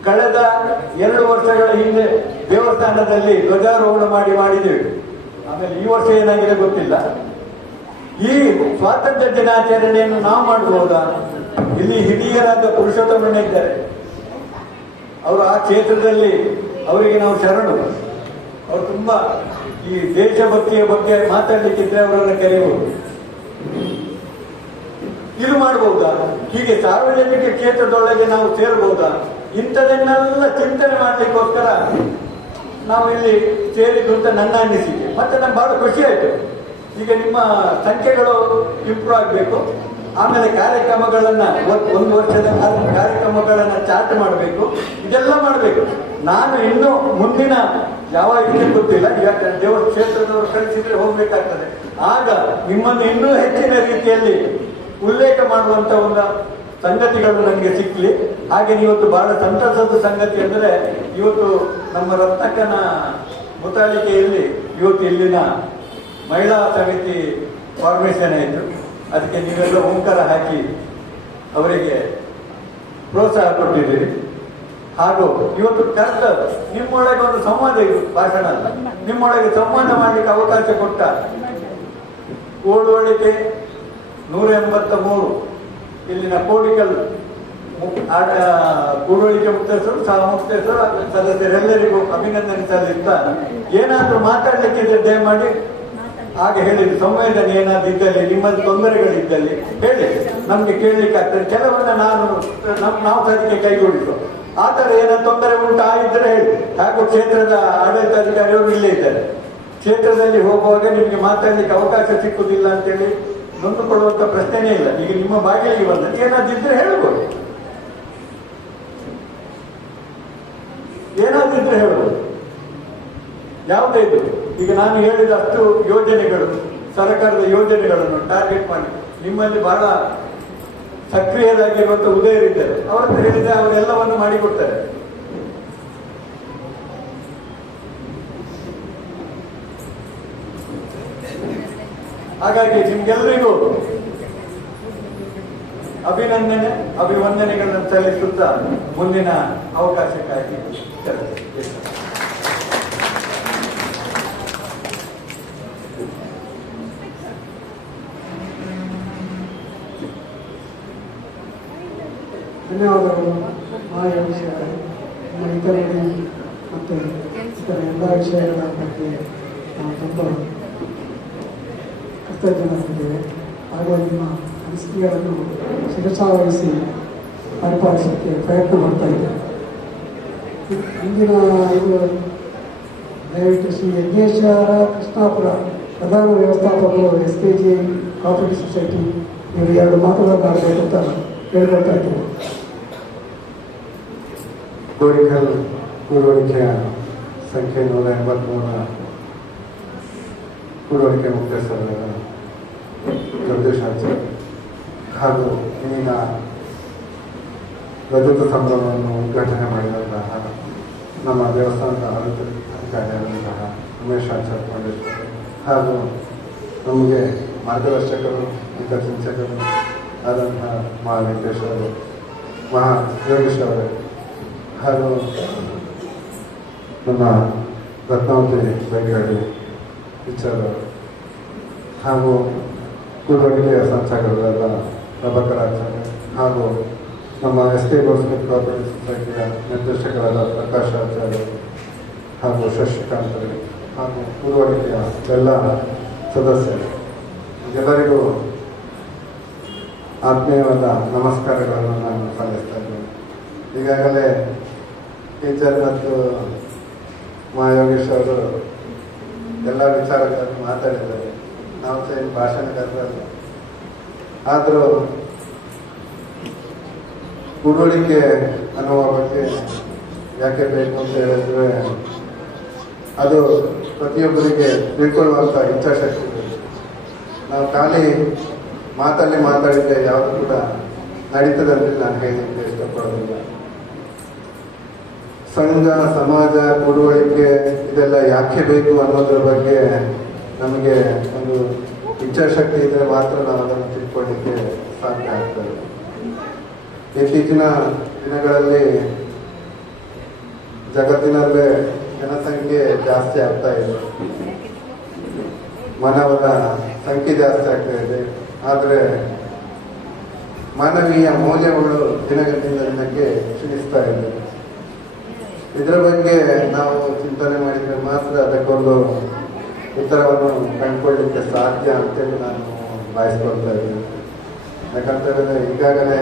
ಕಳೆದ 2 ವರ್ಷಗಳ ಹಿಂದೆ ದೇವಸ್ಥಾನದಲ್ಲಿ ಧ್ವಜಾರೋಹಣ ಮಾಡಿದ್ದೇವೆ. ಆಮೇಲೆ ಈ ವರ್ಷ ಏನಾಗಿದೆ ಗೊತ್ತಿಲ್ಲ. ಈ ಸ್ವಾತಂತ್ರ್ಯ ದಿನಾಚರಣೆಯನ್ನು ನಾವು ಮಾಡಬಹುದಾ? ಇಲ್ಲಿ ಹಿರಿಯರಾದ ಪುರುಷೋತ್ತಮಣ್ಣ ಇದ್ದಾರೆ, ಅವರು ಆ ಕ್ಷೇತ್ರದಲ್ಲಿ, ಅವರಿಗೆ ನಾವು ಶರಣು. ಅವರು ತುಂಬಾ ಈ ದೇಶಭಕ್ತಿಯ ಬಗ್ಗೆ ಮಾತಾಡ್ಲಿಕ್ಕಿದ್ರೆ ಅವರನ್ನು ಕರೆಯಬಹುದು. ಇದು ಮಾಡಬಹುದಾ? ಹೀಗೆ ಸಾರ್ವಜನಿಕ ಕ್ಷೇತ್ರದೊಳಗೆ ನಾವು ಸೇರಬಹುದಾ? ಇಂಥದನ್ನೆಲ್ಲ ಚಿಂತನೆ ಮಾಡ್ಲಿಕ್ಕೋಸ್ಕರ ನಾವು ಇಲ್ಲಿ ಸೇರಿದ್ದು ಅಂತ ನನ್ನ ಅನಿಸಿಕೆ. ಮತ್ತೆ ನಮ್ಗೆ ಬಹಳ ಖುಷಿ ಆಯ್ತು. ಈಗ ನಿಮ್ಮ ಸಂಖ್ಯೆಗಳು ಇಂಪ್ರೂವ್ ಆಗಬೇಕು. ಆಮೇಲೆ ಕಾರ್ಯಕ್ರಮಗಳನ್ನ 1 ವರ್ಷದ ಕಾರ್ಯಕ್ರಮಗಳನ್ನ ಚಾರ್ಟ್ ಮಾಡಬೇಕು. ಇದೆಲ್ಲ ಮಾಡಬೇಕು. ನಾನು ಇನ್ನೂ ಮುಂದಿನ ಯಾವ ಇದೆ ಗೊತ್ತಿಲ್ಲ. ಈಗ ದೇವರ ಕ್ಷೇತ್ರದವರು ಕಳಿಸಿದ್ರೆ ಹೋಗ್ಬೇಕಾಗ್ತದೆ. ಆಗ ನಿಮ್ಮನ್ನು ಇನ್ನೂ ಹೆಚ್ಚಿನ ರೀತಿಯಲ್ಲಿ ಉಲ್ಲೇಖ ಮಾಡುವಂತ ಒಂದು ಸಂಗತಿಗಳು ನನಗೆ ಸಿಕ್ಲಿ. ಹಾಗೆ ಇವತ್ತು ಬಹಳ ಸಂತಸದ ಸಂಗತಿ ಅಂದ್ರೆ, ಇವತ್ತು ನಮ್ಮ ರತ್ನಕ್ಕನ ಮುತಾಳಿಕೆಯಲ್ಲಿ ಇವತ್ತು ಇಲ್ಲಿನ ಮಹಿಳಾ ಸಮಿತಿ ಫಾರ್ಮೇಶನ್ ಆಯಿತು. ಅದಕ್ಕೆ ನೀವೆಲ್ಲ ಓಂಕಾರ ಹಾಕಿ ಅವರಿಗೆ ಪ್ರೋತ್ಸಾಹ ಕೊಟ್ಟಿದ್ದೀರಿ. ಹಾಗೂ ಇವತ್ತು ಕರೆದ ನಿಮ್ಮೊಳಗೆ ಒಂದು ಸಂವಾದ ಇದು, ಭಾಷಣ ಅಲ್ಲ, ನಿಮ್ಮೊಳಗೆ ಸಂವಾದ ಮಾಡಲಿಕ್ಕೆ ಅವಕಾಶ ಕೊಟ್ಟ ಓಡುವಳಿಕೆ 183 ಇಲ್ಲಿನ ಕೋಡಿಕಲ್ ಕೂಡುವಳಿಕೆ ಮುಕ್ತಸ್ಥರು, ಸಹ ಮುಕ್ತಸ್ಥರು, ಸದಸ್ಯರೆಲ್ಲರಿಗೂ ಅಭಿನಂದನೆ ಸಲ್ಲಿಸ್ತಾ, ಏನಾದ್ರೂ ಮಾತಾಡ್ಲಿಕ್ಕಿದ್ರೆ ದಯಮಾಡಿ ಹಾಗೆ ಹೇಳಿದ್ರು. ಸಂವೇದನೆ ಏನಾದ್ರು ಇದ್ದಲ್ಲಿ, ನಿಮ್ಮಲ್ಲಿ ತೊಂದರೆಗಳಿದ್ದಲ್ಲಿ ಹೇಳಿ, ನಮ್ಗೆ ಕೇಳಲಿಕ್ಕೆ ಆಗ್ತದೆ. ಕೆಲವನ್ನ ನಾವು ಅದಕ್ಕೆ ಕೈಗೂಡಿಸುವ. ಆ ತರ ಏನಾದ್ರು ತೊಂದರೆ ಇದ್ರೆ ಹೇಳಿ. ಹಾಗೂ ಕ್ಷೇತ್ರದ ಆಡಳಿತಾಧಿಕಾರಿಯವರು ಇಲ್ಲೇ ಇದ್ದಾರೆ. ಕ್ಷೇತ್ರದಲ್ಲಿ ಹೋಗುವಾಗ ನಿಮ್ಗೆ ಮಾತಾಡ್ಲಿಕ್ಕೆ ಅವಕಾಶ ಸಿಕ್ಕುದಿಲ್ಲ ಅಂತೇಳಿ ನೊಂದುಕೊಳ್ಳುವಂತ ಪ್ರಶ್ನೆನೇ ಇಲ್ಲ. ಈಗ ನಿಮ್ಮ ಬಾಗಿಲಿಗೆ ಬಂದ ಏನಾದಿದ್ರೆ ಹೇಳ್ಬೋದು, ಏನಾದಿದ್ರೆ ಹೇಳ್ಬೋದು. ಯಾವುದೇ ಇದು ಈಗ ನಾನು ಹೇಳಿದ ಅಷ್ಟು ಯೋಜನೆಗಳು, ಸರ್ಕಾರದ ಯೋಜನೆಗಳನ್ನು ಟಾರ್ಗೆಟ್ ಮಾಡಿ ನಿಮ್ಮಲ್ಲಿ ಬಹಳ ಸಕ್ರಿಯರಾಗಿರುವಂತ ಉದಯರಿದ್ದಾರೆ. ಅವರ ಹತ್ರ ಹೇಳಿದ್ರೆ ಅವರೆಲ್ಲವನ್ನು ಮಾಡಿಕೊಡ್ತಾರೆ. ಹಾಗಾಗಿ ನಿಮ್ಗೆಲ್ಲರಿಗೂ ಅಭಿವಂದನೆಗಳನ್ನು ಸಲ್ಲಿಸುತ್ತಾ ಮುಂದಿನ ಅವಕಾಶಕ್ಕಾಗಿ ಧನ್ಯವಾದಗಳು. ಆ ವಿಷಯ ಇತರರಿಗೆ ಮತ್ತು ಇತರ ಎಲ್ಲ ವಿಷಯಗಳ ಬಗ್ಗೆ ನಾವು ತುಂಬ ಕೃತಜ್ಞರಾಗಿದ್ದೇವೆ. ಹಾಗೂ ನಿಮ್ಮ ಅನಿಸಿಕೆಗಳನ್ನು ಶಿರಸಾವಹಿಸಿ ಪರಿಪಾಲಿಸಲಿಕ್ಕೆ ಪ್ರಯತ್ನ ಮಾಡ್ತಾ ಇದ್ದೇವೆ. ಇಂದಿನ ಇದು ದಯವಿಟ್ಟು ಶ್ರೀ ಯಜ್ಞೇಶ್ವರ ಕೃಷ್ಣಾಪುರ ಪ್ರಧಾನ ವ್ಯವಸ್ಥಾಪಕರು SKG ಕೋಆಪರೇಟಿವ್ ಸೊಸೈಟಿ ಇವರು 2 ಮಾತುಗಳನ್ನು ಆಡಬೇಕು ಅಂತ ಹೇಳ್ಕೊಳ್ತಾ ಇದ್ದೇವೆ. ಕೋಡಿಕಲ್ ಕೂಡುವಳಿಕೆಯ ಸಂಖ್ಯೆ 183 ಕೂಡುವಳಿಕೆ ಮುಖ್ಯಸ್ಥರಾದ ಜಗದೀಶ್ ಆಚಾರ್ಯ ಹಾಗೂ ಇಂದಿನ ರಜತ ಸಂಭ್ರಮವನ್ನು ಉದ್ಘಾಟನೆ ಮಾಡಿದಂತಹ ನಮ್ಮ ದೇವಸ್ಥಾನದ ಆಡಳಿತ ಅಧಿಕಾರಿಯಾದಂತಹ ಉಮೇಶ್ ಆಚಾರ್ಯ ಪಂಡಿತ್ ಹಾಗೂ ನಮಗೆ ಮಾರ್ಗದರ್ಶಕರು ಚಿಂತಕರು ಆದಂತಹ ವೆಂಕಟೇಶ್ ಅವರು, ಯೋಗೇಶ್ ಅವರು ಹಾಗೂ ನಮ್ಮ ರತ್ನಾವತಿ ಬೈಗಾಡಿ ವಿಚಾರ ಹಾಗೂ ಕೂಡುವಳಿಕೆಯ ಸಂಚಾಲಕರಾದ ಪ್ರಭಾಕರ್ ಆಚಾರ್ಯ ಹಾಗೂ ನಮ್ಮ SK ಗೋಸ್ಮಿತ್ ಕೋಆಪರೇಟಿವ್ ಸೊಸೈಟಿಯ ನಿರ್ದೇಶಕರಾದ ಪ್ರಕಾಶ್ ಆಚಾರ್ಯ ಹಾಗೂ ಶಶಿಕಾಂತ್ ಹಾಗೂ ಕೂಡುವಳಿಕೆಯ ಎಲ್ಲ ಸದಸ್ಯರು ಎಲ್ಲರಿಗೂ ಆತ್ಮೀಯವಾದ ನಮಸ್ಕಾರಗಳನ್ನು ನಾನು ಸಲ್ಲಿಸ್ತಾ ಇದ್ದೇನೆ. ಈಗಾಗಲೇ ಟೀಚರ್ ಮತ್ತು ಮಹಾಯೋಗೇಶ್ ಅವರು ಎಲ್ಲ ವಿಚಾರಗಳನ್ನು ಮಾತಾಡಿದ್ದಾರೆ. ನಾವು ಸಹ ಏನು ಭಾಷಣಕಾರರಲ್ಲ. ಆದರೂ ಗುರುಳಿಕೆ ಅನ್ನುವ ಬಗ್ಗೆ ಯಾಕೆ ಬೇಕು ಅಂತ ಹೇಳಿದ್ರೆ, ಅದು ಪ್ರತಿಯೊಬ್ಬರಿಗೆ ತಿಳ್ಕೊಳ್ಳುವಂಥ ಇಚ್ಛಾಶಕ್ತಿ ಬೇಕು. ನಾವು ಖಾಲಿ ಮಾತಲ್ಲಿ ಮಾತಾಡಿದರೆ ಯಾವುದು ಕೂಡ ನಡೀತದಂತೆ ನಾನು ಹೇಳಲಿಕ್ಕೆ ಇಷ್ಟಪಡೋದಿಲ್ಲ. ಸಂಘ, ಸಮಾಜ, ಗುರುಳಿಕೆ ಇದೆಲ್ಲ ಯಾಕೆ ಬೇಕು ಅನ್ನೋದ್ರ ಬಗ್ಗೆ ನಮಗೆ ಒಂದು ಇಚ್ಛಾಶಕ್ತಿ ಇದ್ದರೆ ಮಾತ್ರ ನಾವು ಅದನ್ನು ತಿಳ್ಕೊಳ್ಳಿಕ್ಕೆ ಸಾಧ್ಯ ಆಗ್ತದೆ. ಇತ್ತೀಚಿನ ದಿನಗಳಲ್ಲಿ ಜಗತ್ತಿನಲ್ಲೇ ಜನಸಂಖ್ಯೆ ಜಾಸ್ತಿ ಆಗ್ತಾ ಇದೆ, ಮಾನವರ ಸಂಖ್ಯೆ ಜಾಸ್ತಿ ಆಗ್ತಾ ಇದೆ. ಆದರೆ ಮಾನವೀಯ ಮೌಲ್ಯಗಳು ದಿನದಿಂದ ದಿನಕ್ಕೆ ಕ್ಷೀಣಿಸ್ತಾ ಇದೆ. ಇದರ ಬಗ್ಗೆ ನಾವು ಚಿಂತನೆ ಮಾಡಿದರೆ ಮಾತ್ರ ಅದಕ್ಕೊಂದು ಉತ್ತರವನ್ನು ಕಂಡುಕೊಳ್ಳಲಿಕ್ಕೆ ಸಾಧ್ಯ ಅಂತೇಳಿ ನಾನು ಭಾವಿಸ್ಕೊಳ್ತಾ ಇದ್ದೀನಿ. ಯಾಕಂತ ಹೇಳಿದ್ರೆ ಈಗಾಗಲೇ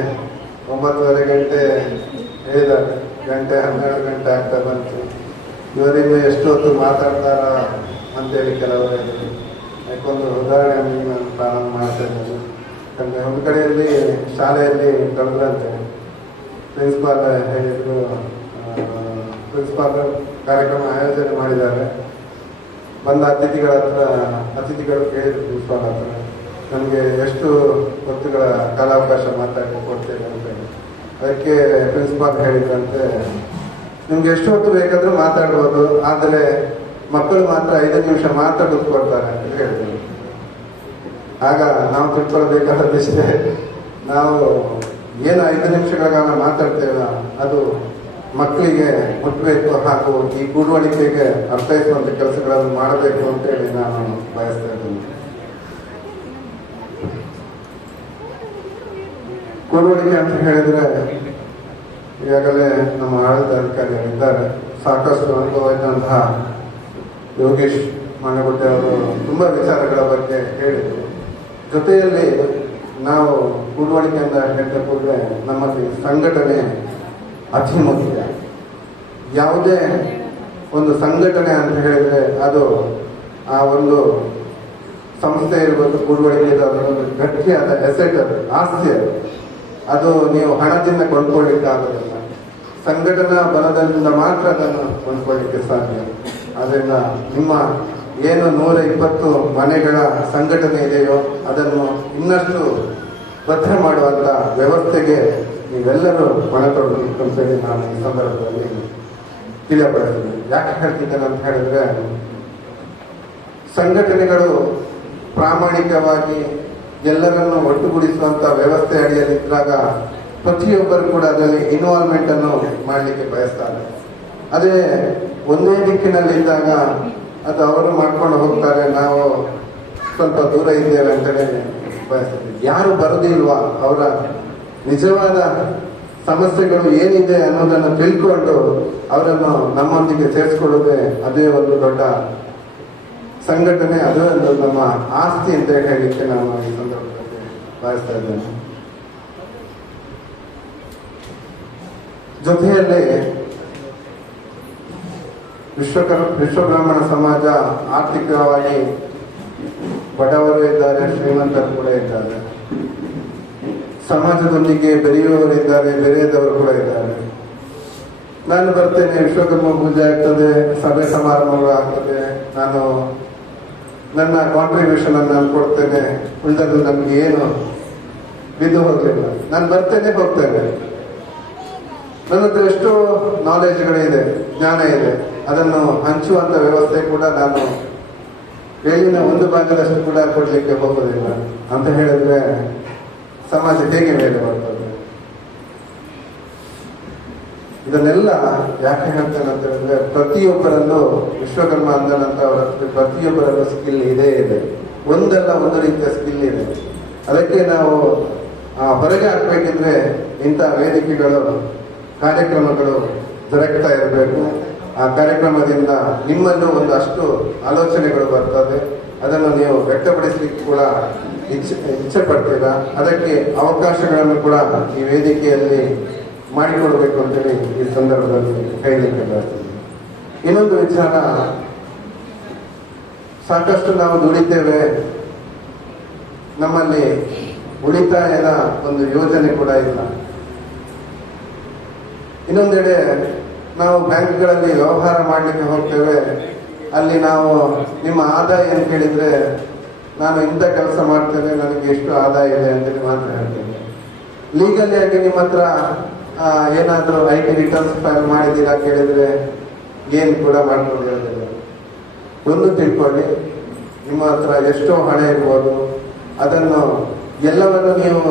9:30 ಗಂಟೆ ಹೇಳಿದ್ದಾರೆ, ಗಂಟೆ 12 ಗಂಟೆ ಆಗ್ತಾ ಬಂತು. ಇವರಿಂದ ಎಷ್ಟು ಹೊತ್ತು ಮಾತಾಡ್ತಾರ ಅಂತೇಳಿ ಕೆಲವರು ಯಾಕೊಂದು ಉದಾಹರಣೆಯಲ್ಲಿ ನಾನು ಪ್ರಾರಂಭ ಮಾಡ್ತಾ ಇದ್ದೇನೆ. ಯಾಕಂದರೆ ಒಂದು ಕಡೆಯಲ್ಲಿ ಶಾಲೆಯಲ್ಲಿ ಕಳೆದ್ರಂತೆ ಪ್ರಿನ್ಸಿಪಾಲ್ ಹೇಳಿದ್ರು, ಪ್ರಿನ್ಸಿಪಾಲ್ ಕಾರ್ಯಕ್ರಮ ಆಯೋಜನೆ ಮಾಡಿದ್ದಾರೆ. ಬಂದ ಅತಿಥಿಗಳು ಕೇಳಿದ್ರು ಪ್ರಿನ್ಸಿಪಾಲ್ ಹತ್ರ, ನಮಗೆ ಎಷ್ಟು ಹೊತ್ತುಗಳ ಕಾಲಾವಕಾಶ ಮಾತಾಡಲಿಕ್ಕೆ ಕೊಡ್ತೇವೆ ಅಂತ ಹೇಳಿ. ಅದಕ್ಕೆ ಪ್ರಿನ್ಸಿಪಾಲ್ ಹೇಳಿದ್ರಂತೆ, ನಿಮ್ಗೆ ಎಷ್ಟು ಹೊತ್ತು ಬೇಕಾದರೂ ಮಾತಾಡ್ಬೋದು, ಆದರೆ ಮಕ್ಕಳು ಮಾತ್ರ 5 ನಿಮಿಷ ಮಾತಾಡೋದು ಕೊಡ್ತಾರೆ ಅಂತ ಹೇಳಿದ್ರು. ಆಗ ನಾವು ತಿಳ್ಕೊಳ್ಬೇಕಾದಷ್ಟೇ, ನಾವು ಏನು 5 ನಿಮಿಷಗಳ ಕಾಲ ಮಾತಾಡ್ತೇವೆ ಅದು ಮಕ್ಕಳಿಗೆ ಮುಟ್ಟಬೇಕು, ಹಾಗೂ ಈ ಗೂಡುವಳಿಕೆಗೆ ಅರ್ಥೈಸುವಂಥ ಕೆಲಸಗಳನ್ನು ಮಾಡಬೇಕು ಅಂತೇಳಿ ನಾನು ಬಯಸ್ತಾ ಇದ್ದೀನಿ. ಗೂಡುವಳಿಕೆ ಅಂತ ಹೇಳಿದ್ರೆ ಈಗಾಗಲೇ ನಮ್ಮ ಆಡಳಿತಾಧಿಕಾರಿಗಳಿದ್ದಾರೆ, ಸಾಕಷ್ಟು ಅನುಭವ ಇದ್ದಂತಹ ಯೋಗೇಶ್ ಮಾನಗುಡ್ಡೆ ಅವರು ತುಂಬ ವಿಚಾರಗಳ ಬಗ್ಗೆ ಹೇಳಿದರು. ಜೊತೆಯಲ್ಲಿ ನಾವು ಗೂಡುವಳಿಕೆಯಿಂದ ಹೇಳ್ತಾ ಕೂಡಲೇ ನಮ್ಮಲ್ಲಿ ಸಂಘಟನೆ ಅತಿ ಮುಖ್ಯ. ಯಾವುದೇ ಒಂದು ಸಂಘಟನೆ ಅಂತ ಹೇಳಿದರೆ ಅದು ಆ ಒಂದು ಸಂಸ್ಥೆ ಇರ್ಬೋದು, ಗೂಡುವಳಿಕೆ ಅದೊಂದು ಗಟ್ಟಿಯಾದ ಎಸೆಟ್, ಅದು ಆಸ್ತಿ. ಅದು ನೀವು ಹಣದಿಂದ ಕೊಂಡ್ಕೊಳ್ಳಿಕ್ಕಾಗೋದಿಲ್ಲ, ಸಂಘಟನಾ ಬಲದಿಂದ ಮಾತ್ರ ಅದನ್ನು ಕೊಂಡ್ಕೊಳ್ಳಿಕ್ಕೆ ಸಾಧ್ಯ. ಆದ್ದರಿಂದ ನಿಮ್ಮ ಏನು 120 ಮನೆಗಳ ಸಂಘಟನೆ ಇದೆಯೋ ಅದನ್ನು ಇನ್ನಷ್ಟು ಭದ್ರ ಮಾಡುವಂಥ ವ್ಯವಸ್ಥೆಗೆ ನೀವೆಲ್ಲರೂ ತೊಡಗಬೇಕು ಅಂತೇಳಿ ನಾನು ಈ ಸಂದರ್ಭದಲ್ಲಿ ತಿಳಿಯಪಡಿಸ್ತೀನಿ. ಯಾಕೆ ಹೇಳ್ತಿದ್ದೇನೆ ಅಂತ ಹೇಳಿದ್ರೆ, ಸಂಘಟನೆಗಳು ಪ್ರಾಮಾಣಿಕವಾಗಿ ಎಲ್ಲರನ್ನು ಒಟ್ಟುಗೂಡಿಸುವಂಥ ವ್ಯವಸ್ಥೆ ಅಡಿಯಲ್ಲಿದ್ದಾಗ ಪ್ರತಿಯೊಬ್ಬರು ಕೂಡ ಅದರಲ್ಲಿ ಇನ್ವಾಲ್ವ್ಮೆಂಟ್ ಅನ್ನು ಮಾಡಲಿಕ್ಕೆ ಬಯಸ್ತಾರೆ. ಅದೇ ಒಂದೇ ದಿಕ್ಕಿನಲ್ಲಿದ್ದಾಗ ಅದು ಅವರು ಮಾಡ್ಕೊಂಡು ಹೋಗ್ತಾರೆ, ನಾವು ಸ್ವಲ್ಪ ದೂರ ಇದ್ದೇವೆ ಅಂತಲೇ ಬಯಸ್ತೀವಿ. ಯಾರು ಬರೋದಿಲ್ವಾ ಅವರ ನಿಜವಾದ ಸಮಸ್ಯೆಗಳು ಏನಿದೆ ಅನ್ನೋದನ್ನು ತಿಳ್ಕೊಂಡು ಅವರನ್ನು ನಮ್ಮೊಂದಿಗೆ ಸೇರಿಸ್ಕೊಳ್ಳೋದೇ ಅದೇ ಒಂದು ದೊಡ್ಡ ಸಂಘಟನೆ, ಅದೇ ಒಂದು ನಮ್ಮ ಆಸ್ತಿ ಅಂತ ಹೇಳಲಿಕ್ಕೆ ನಾನು ಈ ಸಂದರ್ಭದಲ್ಲಿ ಬಯಸ್ತಾ ಇದ್ದೇನೆ. ಜೊತೆಯಲ್ಲಿ ವಿಶ್ವಬ್ರಾಹ್ಮಣ ಸಮಾಜ ಆರ್ಥಿಕವಾಗಿ ಬಡವರು ಇದ್ದಾರೆ, ಶ್ರೀಮಂತರು ಕೂಡ ಇದ್ದಾರೆ. ಸಮಾಜದೊಂದಿಗೆ ಬೆರೆಯುವವರು ಇದ್ದಾರೆ, ಬೆರೆಯದವರು ಕೂಡ ಇದ್ದಾರೆ. ನಾನು ಬರ್ತೇನೆ, ವಿಶ್ವಕರ್ಮ ಪೂಜೆ ಆಗ್ತದೆ, ಸಭೆ ಸಮಾರಂಭಗಳು ಆಗ್ತದೆ, ನಾನು ನನ್ನ ಕಾಂಟ್ರಿಬ್ಯೂಷನ್ ಅನ್ನು ನಾನು ಕೊಡ್ತೇನೆ, ಉಳಿದದ್ದು ನಮ್ಗೆ ಏನು ಬಿದ್ದು ಹೋಗಲಿಲ್ಲ. ನಾನು ಬರ್ತೇನೆ, ಹೋಗ್ತೇನೆ. ನನ್ನ ಹತ್ರ ಎಷ್ಟೋ ನಾಲೆಜ್ಗಳಿದೆ, ಜ್ಞಾನ ಇದೆ, ಅದನ್ನು ಹಂಚುವಂಥ ವ್ಯವಸ್ಥೆ ಕೂಡ ನಾನು ಹೇಳಿನ 1 ಭಾಗದಷ್ಟು ಕೂಡ ಕೊಡಲಿಕ್ಕೆ ಹೋಗೋದಿಲ್ಲ ಅಂತ ಹೇಳಿದ್ರೆ ಸಮಾಜ ಹೇಗೆ ಮೇಲೆ ಬರ್ತದೆ? ಇದನ್ನೆಲ್ಲ ಯಾಕೆ ಹೇಳ್ತೇನೆ ಅಂತ ಹೇಳಿದ್ರೆ, ಪ್ರತಿಯೊಬ್ಬರಲ್ಲೂ ವಿಶ್ವಕರ್ಮ ಅಂದ ನಂತರ ಅವರ ಪ್ರತಿಯೊಬ್ಬರಲ್ಲೂ ಸ್ಕಿಲ್ ಇದೆ, ಒಂದಲ್ಲ ಒಂದು ರೀತಿಯ ಸ್ಕಿಲ್ ಇದೆ. ಅದಕ್ಕೆ ನಾವು ಹೊರಗೆ ಹಾಕಬೇಕಿದ್ರೆ ಇಂಥ ವೇದಿಕೆಗಳು, ಕಾರ್ಯಕ್ರಮಗಳು ಜರುಗ್ತಾ ಇರಬೇಕು. ಆ ಕಾರ್ಯಕ್ರಮದಿಂದ ನಿಮ್ಮಲ್ಲೂ ಒಂದಷ್ಟು ಆಲೋಚನೆಗಳು ಬರ್ತದೆ, ಅದನ್ನು ನೀವು ವ್ಯಕ್ತಪಡಿಸಲಿಕ್ಕೆ ಕೂಡ ಇಚ್ಛೆ ಪಡ್ತೀರಾ. ಅದಕ್ಕೆ ಅವಕಾಶಗಳನ್ನು ಕೂಡ ಈ ವೇದಿಕೆಯಲ್ಲಿ ಮಾಡಿಕೊಡ್ಬೇಕು ಅಂತೇಳಿ ಈ ಸಂದರ್ಭದಲ್ಲಿ ಹೇಳಲಿಕ್ಕೆ ಬಯಸ್ತೀನಿ. ಇನ್ನೊಂದು ವಿಚಾರ, ಸಾಕಷ್ಟು ನಾವು ದುಡಿತೇವೆ, ನಮ್ಮಲ್ಲಿ ಉಳಿತಾಯದ ಒಂದು ಯೋಜನೆ ಕೂಡ ಇಲ್ಲ. ಇನ್ನೊಂದೆಡೆ ನಾವು ಬ್ಯಾಂಕ್ಗಳಲ್ಲಿ ವ್ಯವಹಾರ ಮಾಡಲಿಕ್ಕೆ ಹೋಗ್ತೇವೆ, ಅಲ್ಲಿ ನಾವು ನಿಮ್ಮ ಆದಾಯ ಏನು ಕೇಳಿದ್ರೆ ನಾನು ಇಂಥ ಕೆಲಸ ಮಾಡ್ತೇನೆ, ನನಗೆ ಎಷ್ಟು ಆದಾಯ ಇದೆ ಅಂತೇಳಿ ಮಾತ್ರ ಹೇಳ್ತೇನೆ. ಲೀಗಲಿ ಆಗಿ ನಿಮ್ಮ ಹತ್ರ ಏನಾದರೂ IT ರಿಟರ್ನ್ಸ್ ಫೈಲ್ ಮಾಡಿದ್ದೀರಾ ಕೇಳಿದ್ರೆ ಏನು ಕೂಡ ಮಾಡ್ಕೊಂಡಿರೋದಿಲ್ಲ. ಒಂದು ತಿಳ್ಕೊಳ್ಳಿ, ನಿಮ್ಮ ಹತ್ರ ಎಷ್ಟೋ ಹಣ ಇರ್ಬೋದು, ಅದನ್ನು ಎಲ್ಲವನ್ನು ನೀವು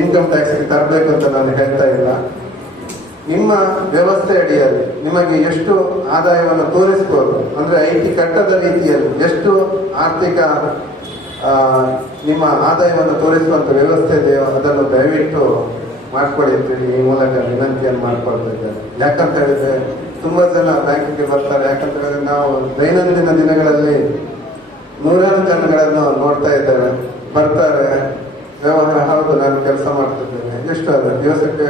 ಇನ್ಕಮ್ ಟ್ಯಾಕ್ಸ್ಗೆ ತರಬೇಕು ಅಂತ ನಾನು ಹೇಳ್ತಾ ಇಲ್ಲ. ನಿಮ್ಮ ವ್ಯವಸ್ಥೆ ಅಡಿಯಲ್ಲಿ ನಿಮಗೆ ಎಷ್ಟು ಆದಾಯವನ್ನು ತೋರಿಸ್ಬೋದು, ಅಂದ್ರೆ IT ಕಟ್ಟದ ರೀತಿಯಲ್ಲಿ ಎಷ್ಟು ಆರ್ಥಿಕ ನಿಮ್ಮ ಆದಾಯವನ್ನು ತೋರಿಸುವಂತ ವ್ಯವಸ್ಥೆ ಇದೆಯೋ ಅದನ್ನು ದಯವಿಟ್ಟು ಮಾಡ್ಕೊಳ್ಳಿ ಅಂತೇಳಿ ಈ ಮೂಲಕ ವಿನಂತಿಯನ್ನು ಮಾಡ್ಕೊಳ್ತಾ ಇದ್ದೇನೆ. ಯಾಕಂತ ಹೇಳಿದ್ರೆ ತುಂಬಾ ಜನ ಬ್ಯಾಂಕಿಗೆ ಬರ್ತಾರೆ. ಯಾಕಂತ ಹೇಳಿದ್ರೆ ನಾವು ದೈನಂದಿನ ದಿನಗಳಲ್ಲಿ ನೂರಾರು ಜನಗಳನ್ನು ನೋಡ್ತಾ ಇದ್ದೇವೆ. ಬರ್ತಾರೆ, ವ್ಯವಹಾರ, ಹೌದು ನಾನು ಕೆಲಸ ಮಾಡ್ತಿದ್ದೇನೆ, ಎಷ್ಟು ಅದ ದಿವಸಕ್ಕೆ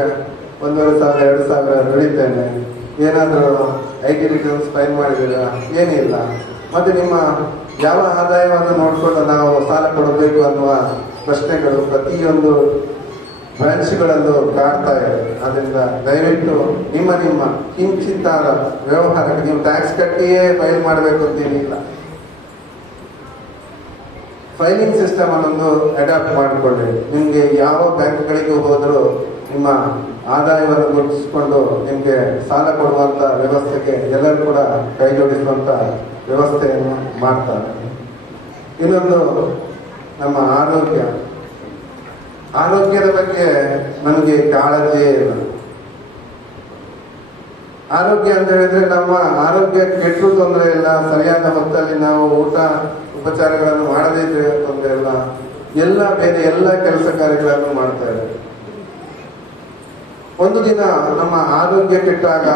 1,500 2,000 ದುಡಿತೇನೆ, ಏನಾದರೂ IT ರಿಟರ್ನ್ಸ್ ಫೈಲ್ ಮಾಡಿದ್ದೀರಾ? ಏನಿಲ್ಲ. ಮತ್ತೆ ನಿಮ್ಮ ಯಾವ ಆದಾಯವನ್ನು ನೋಡ್ಕೊಂಡು ನಾವು ಸಾಲ ಕೊಡಬೇಕು ಅನ್ನುವ ಪ್ರಶ್ನೆಗಳು ಪ್ರತಿಯೊಂದು ಬ್ರಾಂಚ್ಗಳಲ್ಲೂ ಕಾಡ್ತಾ ಇದೆ. ಅದರಿಂದ ದಯವಿಟ್ಟು ನಿಮ್ಮ ಕಿಂಚಿತ್ತಾದ ವ್ಯವಹಾರಕ್ಕೆ ನೀವು ಟ್ಯಾಕ್ಸ್ ಕಟ್ಟಿಯೇ ಫೈಲ್ ಮಾಡಬೇಕು ಅಂತೇನಿಲ್ಲ. ಫೈಲಿಂಗ್ ಸಿಸ್ಟಮ್ ಅನ್ನೊಂದು ಅಡಾಪ್ಟ್ ಮಾಡಿಕೊಳ್ಳಿ. ನಿಮಗೆ ಯಾವ ಬ್ಯಾಂಕ್ಗಳಿಗೂ ಹೋದರೂ ನಿಮ್ಮ ಆದಾಯವನ್ನು ಗುರುತಿಸಿಕೊಂಡು ನಿಮಗೆ ಸಾಲ ಕೊಡುವಂತ ವ್ಯವಸ್ಥೆಗೆ ಎಲ್ಲರೂ ಕೂಡ ಕೈ ಜೋಡಿಸುವಂತ ವ್ಯವಸ್ಥೆಯನ್ನು ಮಾಡ್ತಾರೆ. ಇನ್ನೊಂದು ನಮ್ಮ ಆರೋಗ್ಯದ ಬಗ್ಗೆ ನನಗೆ ಕಾಳಜಿಯೇ ಇಲ್ಲ. ಆರೋಗ್ಯ ಅಂತ ಹೇಳಿದ್ರೆ ನಮ್ಮ ಆರೋಗ್ಯ ಕೆಟ್ಟರು ತೊಂದರೆ ಇಲ್ಲ, ಸರಿಯಾದ ಹೊತ್ತಲ್ಲಿ ನಾವು ಊಟ ಉಪಚಾರಗಳನ್ನು ಮಾಡದೇ ಇದ್ರೆ ತೊಂದರೆ ಇಲ್ಲ, ಬೇರೆ ಎಲ್ಲ ಕೆಲಸ ಕಾರ್ಯಗಳನ್ನು ಮಾಡ್ತಾ ಇದ್ದಾರೆ. ಒಂದು ದಿನ ನಮ್ಮ ಆರೋಗ್ಯ ಕೆಟ್ಟಾಗ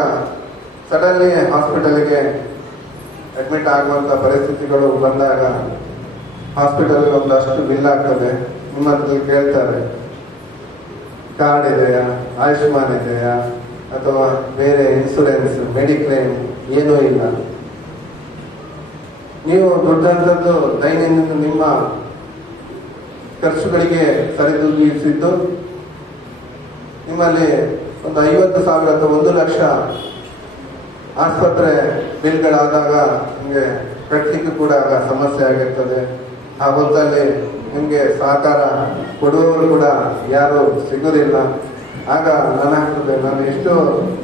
ಸಡನ್ಲಿ ಹಾಸ್ಪಿಟಲ್ಗೆ ಅಡ್ಮಿಟ್ ಆಗುವಂತ ಪರಿಸ್ಥಿತಿಗಳು ಬಂದಾಗ ಹಾಸ್ಪಿಟಲ್ ಒಂದಷ್ಟು ಬಿಲ್ ಆಗ್ತದೆ. ನಿಮ್ಮ ಹತ್ರ ಕೇಳ್ತಾರೆ, ಕಾರ್ಡ್ ಇದೆಯಾ, ಆಯುಷ್ಮಾನ್ ಇದೆಯಾ, ಅಥವಾ ಬೇರೆ ಇನ್ಸೂರೆನ್ಸ್, ಮೆಡಿಕ್ಲೇಮ್ ಏನೂ ಇಲ್ಲ. ನೀವು ದುಡ್ಡಂಥದ್ದು ದೈನಂದಿನ ನಿಮ್ಮ ಖರ್ಚುಗಳಿಗೆ ಸರಿದೂಗಿಸಿದ್ದು ನಿಮ್ಮಲ್ಲಿ ಒಂದು 50,000 ಅಥವಾ 1 ಲಕ್ಷ ಆಸ್ಪತ್ರೆ ಬಿಲ್ಗಳಾದಾಗ ನಿಮಗೆ ಕಟ್ಟಲಿಕ್ಕೆ ಕೂಡ ಸಮಸ್ಯೆ ಆಗಿರ್ತದೆ. ಆ ಹೊತ್ತಲ್ಲಿ ನಿಮಗೆ ಸಹಕಾರ ಕೊಡುವವರು ಕೂಡ ಯಾರು ಸಿಗೋದಿಲ್ಲ. ಆಗ ನನಗಾಗ್ತದೆ, ನಾನು ಎಷ್ಟು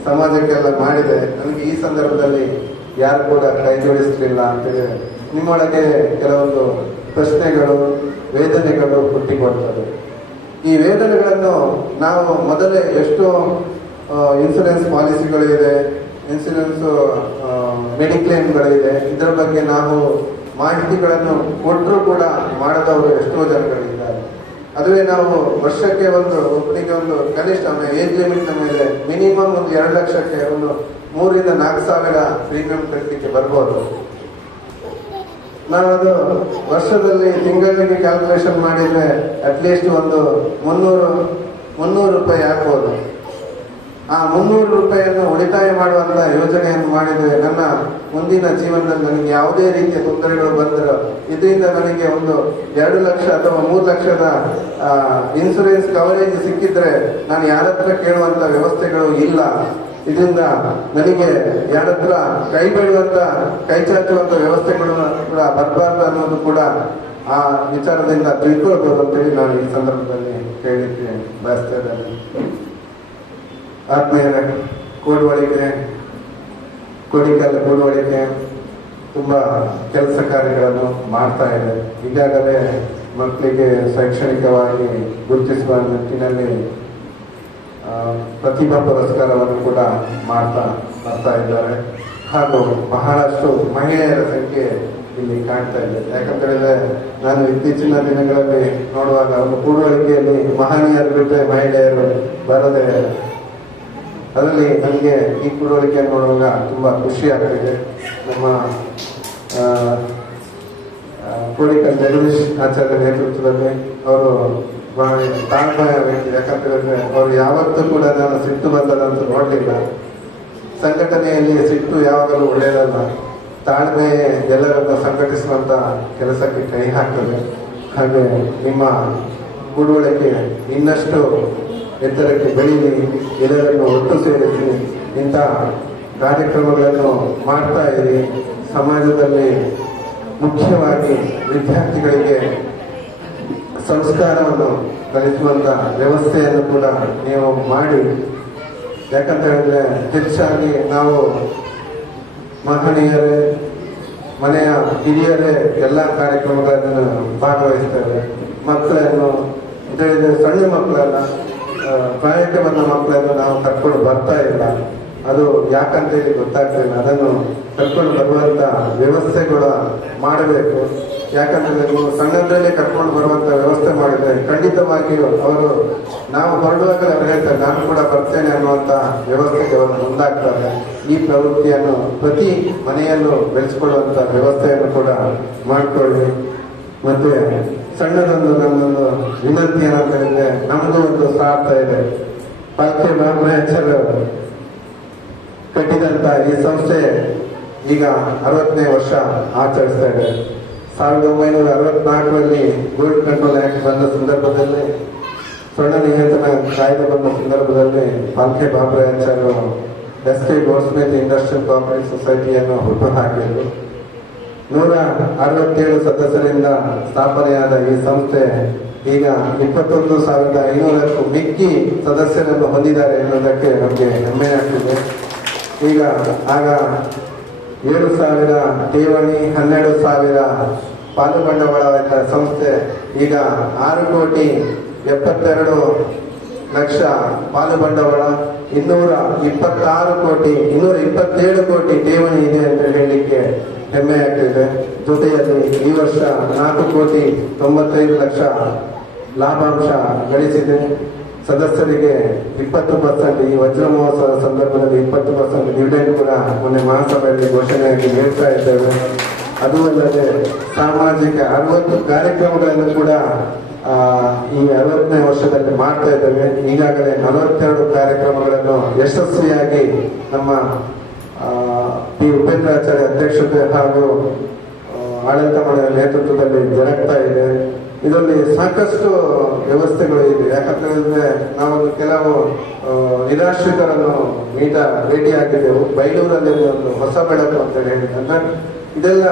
ಸಮಾಜಕ್ಕೆಲ್ಲ ಮಾಡಿದೆ, ನನಗೆ ಈ ಸಂದರ್ಭದಲ್ಲಿ ಯಾರು ಕೂಡ ಕೈ ಜೋಡಿಸಲಿಲ್ಲ ಅಂತೇಳಿ ನಿಮ್ಮೊಳಗೆ ಕೆಲವೊಂದು ಪ್ರಶ್ನೆಗಳು, ವೇದನೆಗಳು ಹುಟ್ಟಿಕೊಡ್ತದೆ. ಈ ವೇದನೆಗಳನ್ನು ನಾವು ಮೊದಲೇ ಎಷ್ಟೋ ಇನ್ಸೂರೆನ್ಸ್ ಪಾಲಿಸಿಗಳಿದೆ, ಇನ್ಸೂರೆನ್ಸ್ ಮೆಡಿಕ್ಲೇಮ್ಗಳಿದೆ, ಇದರ ಬಗ್ಗೆ ನಾವು ಮಾಹಿತಿಗಳನ್ನು ಕೊಟ್ಟರೂ ಕೂಡ ಮಾಡದವರು ಎಷ್ಟೋ ಜನಗಳಿದ್ದಾರೆ. ಅದುವೇ ನಾವು ವರ್ಷಕ್ಕೆ ಒಬ್ಬರಿಗೆ ಒಂದು ಕನಿಷ್ಠ ಏಜ್ ಲಿಮಿಟ್ ಮೇಲೆ ಮಿನಿಮಮ್ ಒಂದು 2 ಲಕ್ಷಕ್ಕೆ ಒಂದು 3,000 ರಿಂದ 4,000 ಪ್ರೀಮಿಯಂ ಕಟ್ಟಲಿಕ್ಕೆ ಬರ್ಬೋದು. ನಾವು ಅದು ವರ್ಷದಲ್ಲಿ ತಿಂಗಳಿಗೆ ಕ್ಯಾಲ್ಕುಲೇಷನ್ ಮಾಡಿದ್ರೆ ಅಟ್ಲೀಸ್ಟ್ ಒಂದು 300 ರೂಪಾಯಿ ಆಗ್ಬೋದು. ಆ 300 ರೂಪಾಯಿಯನ್ನು ಉಳಿತಾಯ ಮಾಡುವಂತ ಯೋಜನೆಯನ್ನು ಮಾಡಿದ್ರೆ ನನ್ನ ಮುಂದಿನ ಜೀವನದಲ್ಲಿ ನನಗೆ ಯಾವುದೇ ರೀತಿಯ ತೊಂದರೆಗಳು ಬಂದರೂ ಇದರಿಂದ ನನಗೆ ಒಂದು 2 ಲಕ್ಷ ಅಥವಾ 3 ಲಕ್ಷದ ಇನ್ಸೂರೆನ್ಸ್ ಕವರೇಜ್ ಸಿಕ್ಕಿದ್ರೆ ನಾನು ಯಾರ ಹತ್ರ ಕೇಳುವಂತ ವ್ಯವಸ್ಥೆಗಳು ಇಲ್ಲ. ಇದರಿಂದ ನನಗೆ ಯಾರ ಹತ್ರ ಕೈ ಚಾಚುವಂತ ವ್ಯವಸ್ಥೆಗಳು ಕೂಡ ಬರಬಾರ್ದು ಅನ್ನೋದು ಕೂಡ ಆ ವಿಚಾರದಿಂದ ತಿಳ್ಕೊಳ್ಬೋದು ಅಂತೇಳಿ ನಾನು ಈ ಸಂದರ್ಭದಲ್ಲಿ ಹೇಳಲಿಕ್ಕೆ ಬಯಸ್ತಾ ಇದ್ದೇನೆ. ಆದ್ಮೇಲೆ ಕೂಡುವಳಿಕೆ ತುಂಬಾ ಕೆಲಸ ಕಾರ್ಯಗಳನ್ನು ಮಾಡ್ತಾ ಇದೆ. ಈಗಾಗಲೇ ಮಕ್ಕಳಿಗೆ ಶೈಕ್ಷಣಿಕವಾಗಿ ಗುರುತಿಸುವ ನಿಟ್ಟಿನಲ್ಲಿ ಪ್ರತಿಭಾ ಪುರಸ್ಕಾರವನ್ನು ಕೂಡ ಮಾಡ್ತಾ ಇದ್ದಾರೆ. ಹಾಗೂ ಬಹಳಷ್ಟು ಮಹಿಳೆಯರ ಸಂಖ್ಯೆ ಇಲ್ಲಿ ಕಾಣ್ತಾ ಇದೆ. ಯಾಕಂತ ಹೇಳಿದ್ರೆ ನಾನು ಇತ್ತೀಚಿನ ದಿನಗಳಲ್ಲಿ ನೋಡುವಾಗ ಒಂದು ಕೂಡುವಳಿಕೆಯಲ್ಲಿ ಮಹನೀಯರು ಬಿಟ್ಟರೆ ಮಹಿಳೆಯರು ಬರದೆ, ಅದರಲ್ಲಿ ನನಗೆ ಈ ಕೂಡುವಳಿಕೆಯನ್ನು ನೋಡುವಾಗ ತುಂಬಾ ಖುಷಿ ಆಗ್ತಿದೆ. ನಮ್ಮ ಕೋಡಿಕಲ್ ಜಗದೀಶ್ ಆಚಾರ್ಯ ನೇತೃತ್ವದಲ್ಲಿ ಅವರು ತಾಳ್ಮೆಯ ವ್ಯಕ್ತಿ. ಯಾಕಂತೇಳಿದ್ರೆ ಅವರು ಯಾವತ್ತೂ ಕೂಡ ನಾನು ಸಿಟ್ಟು ಬಂದದಂತ ನೋಡಲಿಲ್ಲ. ಸಂಘಟನೆಯಲ್ಲಿ ಸಿಟ್ಟು ಯಾವಾಗಲೂ ಒಳ್ಳೆಯದಲ್ಲ. ತಾಳ್ಮೆ ಎಲ್ಲರನ್ನು ಸಂಘಟಿಸುವಂತ ಕೆಲಸಕ್ಕೆ ಕೈ ಹಾಕ್ತದೆ. ಹಾಗೆ ನಿಮ್ಮ ಕೂಡುವಳಿಕೆ ಇನ್ನಷ್ಟು ಎತ್ತರಕ್ಕೆ ಬೆಳೀಲಿ, ಎಲ್ಲರನ್ನು ಒಟ್ಟು ಸೇರಿಸಿ ಇಂಥ ಕಾರ್ಯಕ್ರಮಗಳನ್ನು ಮಾಡ್ತಾ ಇರಿ. ಸಮಾಜದಲ್ಲಿ ಮುಖ್ಯವಾಗಿ ವಿದ್ಯಾರ್ಥಿಗಳಿಗೆ ಸಂಸ್ಕಾರವನ್ನು ಕಲಿಸುವಂತ ವ್ಯವಸ್ಥೆಯನ್ನು ಕೂಡ ನೀವು ಮಾಡಿ. ಯಾಕಂತ ಹೇಳಿದ್ರೆ ಹೆಚ್ಚಾಗಿ ನಾವು ಮಹನೀಯರೇ, ಮನೆಯ ಹಿರಿಯರೇ ಎಲ್ಲ ಕಾರ್ಯಕ್ರಮಗಳನ್ನು ಭಾಗವಹಿಸ್ತೇವೆ. ಮಕ್ಕಳನ್ನು ಹೇಳಿದ್ರೆ ಸಣ್ಣ ಮಕ್ಕಳಲ್ಲ, ಪ್ರಾಯಕ್ಕೆ ಬಂದ ಮಕ್ಕಳನ್ನು ನಾವು ಕರ್ಕೊಂಡು ಬರ್ತಾ ಇಲ್ಲ. ಅದು ಯಾಕಂತ ಹೇಳಿ ಗೊತ್ತಾಗ್ತಿಲ್ಲ. ಅದನ್ನು ಕರ್ಕೊಂಡು ಬರುವಂತ ವ್ಯವಸ್ಥೆಗಳು ಮಾಡಬೇಕು. ಯಾಕಂದ್ರೆ ಸಣ್ಣದ್ರಲ್ಲೇ ಕರ್ಕೊಂಡು ಬರುವಂತ ವ್ಯವಸ್ಥೆ ಮಾಡಿದ್ರೆ ಖಂಡಿತವಾಗಿಯೂ ಅವರು ನಾವು ಹೊರಡುವಾಗ ಅವ್ರು ಹೇಳ್ತಾರೆ ನಾನು ಕೂಡ ಬರ್ತೇನೆ ಅನ್ನುವಂತ ವ್ಯವಸ್ಥೆಗೆ ಅವರು ಮುಂದಾಗ್ತಾರೆ. ಈ ಪ್ರವೃತ್ತಿಯನ್ನು ಪ್ರತಿ ಮನೆಯಲ್ಲೂ ಬೆಳೆಸ್ಕೊಳ್ಳುವಂತ ವ್ಯವಸ್ಥೆಯನ್ನು ಕೂಡ ಮಾಡಿಕೊಳ್ಳಿ. ಮತ್ತೆ ಸಣ್ಣದೊಂದು ನನ್ನೊಂದು ವಿನಂತಿ ಏನಂತ ಹೇಳಿದ್ರೆ, ನಮಗೂ ಒಂದು ಸ್ವಾರ್ಥ ಇದೆ. ಪಾಲ್ಕೆ ಬ್ರಹ್ಮಚಾರ್ಯ ಕಟ್ಟಿದಂತ ಈ ಸಂಸ್ಥೆ ಈಗ 60ನೇ ವರ್ಷ ಆಚರಿಸ್ತಾ ಇದೆ. 1964ರಲ್ಲಿ ಗೋಲ್ಡ್ ಕಂಟ್ರೋಲ್ ಆಕ್ಟ್ ಬಂದ ಸಂದರ್ಭದಲ್ಲಿ, ಸ್ವರ್ಣ ನಿಯಂತ್ರಣ ಕಾಯ್ದೆ ಬಂದ ಸಂದರ್ಭದಲ್ಲಿ ಪಾಲ್ಕೆ ಬಾಬರಾಚಾರ್ಯರು ಎಸ್ಟಿ ಗೋಲ್ಡ್ಸ್ಮಿತ್ ಇಂಡಸ್ಟ್ರಿಯಲ್ ಕೋಆಪರೇಟಿವ್ ಸೊಸೈಟಿಯನ್ನು ಹುಟ್ಟುಹಾಕಿದರು. 167 ಸದಸ್ಯರಿಂದ ಸ್ಥಾಪನೆಯಾದ ಈ ಸಂಸ್ಥೆ ಈಗ 21,500ಕ್ಕೂ ಮಿಕ್ಕಿ ಸದಸ್ಯರನ್ನು ಹೊಂದಿದ್ದಾರೆ ಎನ್ನುವುದಕ್ಕೆ ನಮಗೆ ಹೆಮ್ಮೆ ಆಗ್ತಿದೆ. ಈಗ ಆಗ 7,000 ಠೇವಣಿ, 12,000 ಪಾಲು ಬಂಡವಾಳ ಸಂಸ್ಥೆ ಈಗ 6,72,00,000 ಪಾಲು ಬಂಡವಾಳ, 227 ಕೋಟಿ ಠೇವಣಿ ಇದೆ ಅಂತ ಹೇಳಲಿಕ್ಕೆ ಹೆಮ್ಮೆ ಆಗ್ತಿದೆ. ಜೊತೆಯಲ್ಲಿ ಈ ವರ್ಷ 4,95,00,000 ಲಾಭಾಂಶ ಗಳಿಸಿದೆ. ಸದಸ್ಯರಿಗೆ 20% ಈ ವಜ್ರ ಮಹೋತ್ಸವ ಸಂದರ್ಭದಲ್ಲಿ 20% ಡಿವಿಡೆಂಡ್ ಕೂಡ ಮೊನ್ನೆ ಮಹಾಸಭೆಯಲ್ಲಿ ಘೋಷಣೆಯಾಗಿ ಹೇಳ್ತಾ ಇದ್ದೇವೆ. ಅದು ಅಲ್ಲದೆ ಸಾಮಾಜಿಕ 60 ಕಾರ್ಯಕ್ರಮಗಳನ್ನು ಕೂಡ ಈ 60ನೇ ವರ್ಷದಲ್ಲಿ ಮಾಡ್ತಾ ಇದ್ದೇವೆ. ಈಗಾಗಲೇ 42 ಕಾರ್ಯಕ್ರಮಗಳನ್ನು ಯಶಸ್ವಿಯಾಗಿ ನಮ್ಮ ಪಿ ಉಪೇಂದ್ರಾಚಾರ್ಯ ಅಧ್ಯಕ್ಷತೆ ಹಾಗೂ ಆಡಳಿತ ಮಂಡಳಿಯ ನೇತೃತ್ವದಲ್ಲಿ ಜರುಗ್ತಾ ಇದೆ. ಇದರಲ್ಲಿ ಸಾಕಷ್ಟು ವ್ಯವಸ್ಥೆಗಳು ಇದೆ. ಯಾಕಂತ ಹೇಳಿದ್ರೆ ನಾವೊಂದು ಕೆಲವು ನಿರಾಶ್ರಿತರನ್ನು ಭೇಟಿಯಾಗಿದ್ದೆವು. ಬೈಲೂರಲ್ಲಿ ಒಂದು ಹೊಸ ಬೆಳಕು ಅಂತ ಹೇಳಿದ್ರೆ ಇದೆಲ್ಲ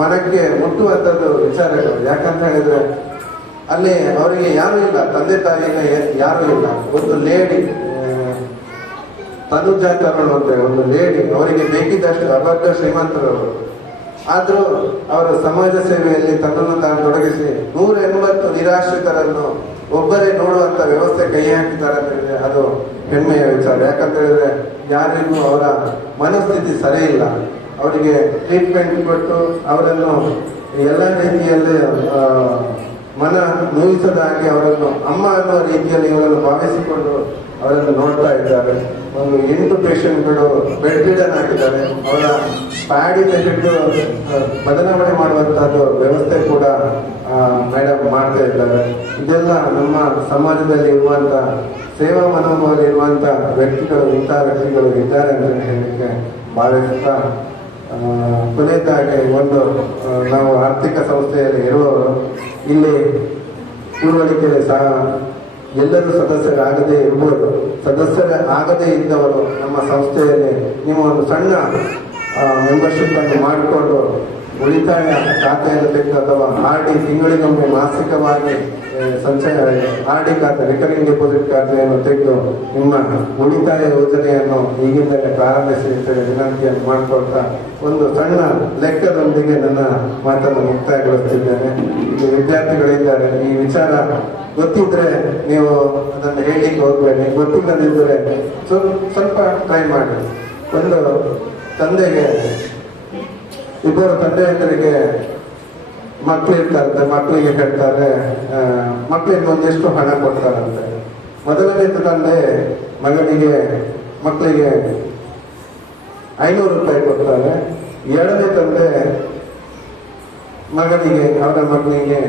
ಮನಕ್ಕೆ ಮುಟ್ಟುವಂಥದ್ದು ವಿಚಾರಗಳು. ಯಾಕಂತ ಹೇಳಿದ್ರೆ ಅಲ್ಲಿ ಅವರಿಗೆ ಯಾರು ಇಲ್ಲ, ತಂದೆ ತಾಯಿಗ ಯಾರು ಇಲ್ಲ. ಒಂದು ಲೇಡಿ ತನುಜಾತರಳು ಅಂತ ಒಂದು ಲೇಡಿ, ಅವರಿಗೆ ಬೇಕಿದ್ದಷ್ಟು ಅಬದ್ಧ ಶ್ರೀಮಂತರವರು, ಆದ್ರೂ ಅವರ ಸಮಾಜ ಸೇವೆಯಲ್ಲಿ ತನ್ನನ್ನು ತಾನು ತೊಡಗಿಸಿ 180 ನಿರಾಶ್ರಿತರನ್ನು ಒಬ್ಬರೇ ನೋಡುವಂತ ವ್ಯವಸ್ಥೆ ಕೈ ಹಾಕಿದ್ದಾರೆ ಅಂತ ಹೇಳಿದ್ರೆ ಅದು ಹೆಮ್ಮೆಯ ವಿಚಾರ. ಯಾಕಂತ ಹೇಳಿದ್ರೆ ಯಾರಿಗೂ ಅವರ ಮನಸ್ಥಿತಿ ಸರಿ ಇಲ್ಲ. ಅವರಿಗೆ ಟ್ರೀಟ್ಮೆಂಟ್ ಕೊಟ್ಟು ಅವರನ್ನು ಎಲ್ಲ ರೀತಿಯಲ್ಲಿ ಮನ ನೋಯಿಸದಾಗಿ ಅವರನ್ನು ಅಮ್ಮ ಅನ್ನುವ ರೀತಿಯಲ್ಲಿ ಇವರನ್ನು ಭಾವಿಸಿಕೊಂಡು ಅವರನ್ನು ನೋಡ್ತಾ ಇದ್ದಾರೆ. ಒಂದು 8 ಪೇಷಂಟ್ಗಳು ಬೆಡ್ ರಿಡನ್ ಆಗಿದ್ದಾರೆ. ಅವರ ಪ್ಯಾಡಿನ ಹಿಡಿದು ಬದಲಾವಣೆ ಮಾಡುವಂತಹದ್ದು ವ್ಯವಸ್ಥೆ ಕೂಡ ಮೇಡಮ್ ಮಾಡ್ತಾ ಇದ್ದಾರೆ. ಇದೆಲ್ಲ ನಮ್ಮ ಸಮಾಜದಲ್ಲಿ ಇರುವಂತ ಸೇವಾ ಮನೋಭಾವ ಇರುವಂತ ವ್ಯಕ್ತಿಗಳು, ಇಂತಹ ವ್ಯಕ್ತಿಗಳು ಇದ್ದಾರೆ ಅಂತ ಹೇಳಲಿಕ್ಕೆ ಭಾವಿಸುತ್ತಾ, ಕೊನೆಯದಾಗಿ ಒಂದು ನಾವು ಆರ್ಥಿಕ ಸಂಸ್ಥೆಯಲ್ಲಿ ಇರುವವರು ಇಲ್ಲಿ ಕೂಡುವಳಿಕೆಯಲ್ಲಿ ಸಹ ಎಲ್ಲರೂ ಸದಸ್ಯರಾಗದೇ ಇರ್ಬೋದು. ಆಗದೇ ಇದ್ದವರು ನಮ್ಮ ಸಂಸ್ಥೆಯಲ್ಲಿ ನೀವು ಒಂದು ಸಣ್ಣ ಮೆಂಬರ್ಶಿಪ್ ಅನ್ನು ಮಾಡಿಕೊಂಡು ಉಳಿತಾಯ ಖಾತೆಯನ್ನು ತೆಗೆದು ಅಥವಾ RD ತಿಂಗಳಿಗೊಮ್ಮೆ ಮಾಸಿಕವಾಗಿ ಸಂಚಯ RD ಖಾತೆ, ರಿಕರಿಂಗ್ ಡೆಪಾಸಿಟ್ ಖಾತೆಯನ್ನು ತೆಗೆದು ನಿಮ್ಮ ಉಳಿತಾಯ ಯೋಜನೆಯನ್ನು ಈಗಿಂದಲೇ ಪ್ರಾರಂಭಿಸಿ ವಿನಂತಿಯನ್ನು ಮಾಡಿಕೊಳ್ತಾ ಒಂದು ಸಣ್ಣ ಲೆಕ್ಕದೊಂದಿಗೆ ನನ್ನ ಮಾತನ್ನು ಮುಕ್ತಾಯಗೊಳಿಸುತ್ತಿದ್ದೇನೆ. ಇಲ್ಲಿ ವಿದ್ಯಾರ್ಥಿಗಳಿದ್ದಾರೆ. ಈ ವಿಚಾರ ಗೊತ್ತಿದ್ರೆ ನೀವು ಅದನ್ನು ಹೇಳಲಿಕ್ಕೆ ಹೋಗ್ಬೇಡಿ. ಗೊತ್ತಿಲ್ಲದಿದ್ದರೆ ಸ್ವಲ್ಪ ಟ್ರೈ ಮಾಡಿ. ಒಂದು ತಂದೆಗೆ, ಇಬ್ಬರು ತಂದೆಯಂದರಿಗೆ ಮಕ್ಕಳು ಇರ್ತಾರಂತೆ. ಮಕ್ಕಳಿಗೆ ಹೇಳ್ತಾರೆ, ಮಕ್ಕಳಿಗೆ ಒಂದಿಷ್ಟು ಹಣ ಕೊಡ್ತಾರಂತೆ. ಮೊದಲನೇ ತಂದೆ ಮಕ್ಕಳಿಗೆ 500 ರೂಪಾಯಿ ಕೊಡ್ತಾರೆ. ಎರಡನೇ ತಂದೆ ಅವರ ಮಗನಿಗೆ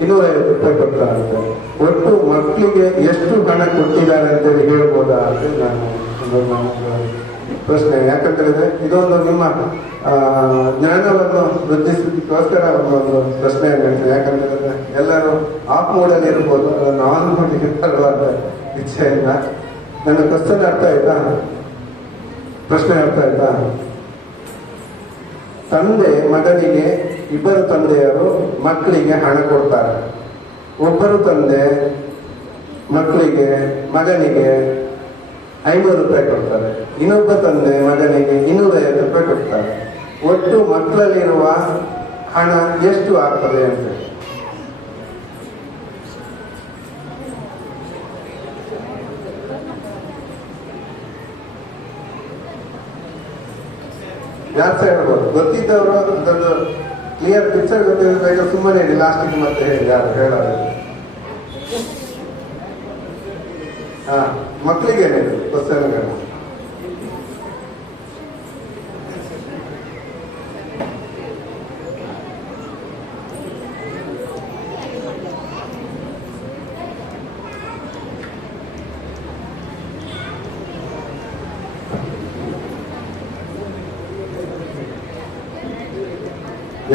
250 ರೂಪಾಯಿ ಕೊಡ್ತಾರಂತೆ. ಒಟ್ಟು ಮಕ್ಕಳಿಗೆ ಎಷ್ಟು ಹಣ ಕೊಟ್ಟಿದ್ದಾರೆ ಅಂತೇಳಿ ಹೇಳ್ಬೋದಾ ಅಂತ ನಾನು ಪ್ರಶ್ನೆ. ಯಾಕಂತೇಳಿದ್ರೆ ಇದೊಂದು ನಿಮ್ಮ ಜ್ಞಾನವನ್ನು ವೃದ್ಧಿಸಲಿಕ್ಕೋಸ್ಕರ ಒಂದು ಪ್ರಶ್ನೆ ಹೇಳ್ತೇನೆ. ಯಾಕಂತೇಳಿದ್ರೆ ಎಲ್ಲರೂ ಆಫ್ ಮೋಡಲ್ಲಿ ಇರ್ಬೋದು, ಅದನ್ನು ಆನ್ ಮೋಡಿಗೆ ತರುವಂತ ಇಚ್ಛೆಯಿಂದ. ನನ್ನ ಕ್ವಶನ್ ಅರ್ಥ ಆಯ್ತಾ? ಪ್ರಶ್ನೆ ಅರ್ಥ ಆಯ್ತಾ? ತಂದೆ ಮಗನಿಗೆ, ಇಬ್ಬರು ತಂದೆಯರು ಮಕ್ಕಳಿಗೆ ಹಣ ಕೊಡ್ತಾರೆ. ಒಬ್ಬರು ತಂದೆ ಮಕ್ಕಳಿಗೆ ಮಗನಿಗೆ 500 ರೂಪಾಯಿ ಕೊಡ್ತಾರೆ. ಇನ್ನೊಬ್ಬ ತಂದೆ ಮಗನಿಗೆ 250 ರೂಪಾಯಿ ಕೊಡ್ತಾರೆ. ಒಟ್ಟು ಮಕ್ಕಳಲ್ಲಿರುವ ಹಣ ಎಷ್ಟು ಆಗ್ತದೆ ಅಂತ ಯಾರು ಸಹ ಹೇಳ್ಬೋದು. ಗೊತ್ತಿದ್ದವರು ಅದೊಂದು ಕ್ಲಿಯರ್ ಪಿಕ್ಚರ್ ಗೊತ್ತಿದ್ದಾಗ ಸುಮ್ಮನೆ ಹೇಳಿ, ಲಾಸ್ಟಿಗೆ ಮತ್ತೆ ಹೇಳಿ ಯಾರು ಹೇಳೋದು. ಮಕ್ಕಳಿಗೆ ಕ್ವಶನ್ಗಳು.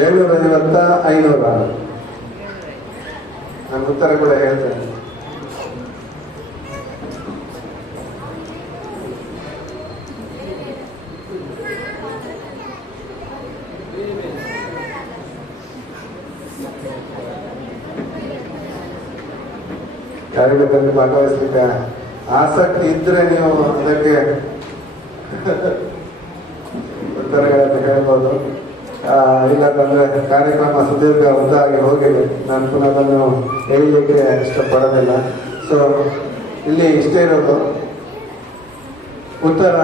$750, 500. ನಾನು ಉತ್ತರ ಕೂಡ ಹೇಳ್ತೇನೆ. ಕಾರ್ಯಕ್ರಮದಲ್ಲಿ ಭಾಗವಹಿಸಲಿಕ್ಕೆ ಆಸಕ್ತಿ ಇದ್ರೆ ನೀವು ಅದಕ್ಕೆ ಉತ್ತರಗಳನ್ನು ಹೇಳ್ಬೋದು. ಇಲ್ಲಂದ್ರೆ ಕಾರ್ಯಕ್ರಮ ಸುದೀರ್ಘ ಉದ್ದಾಗಿ ಹೋಗಿದೆ, ನಾನು ಪುನಃ ಅದನ್ನು ಹೇಳಲಿಕ್ಕೆ ಇಷ್ಟಪಡೋದಿಲ್ಲ. ಸೊ ಇಲ್ಲಿ ಇಷ್ಟೇ ಇರೋದು ಉತ್ತರ.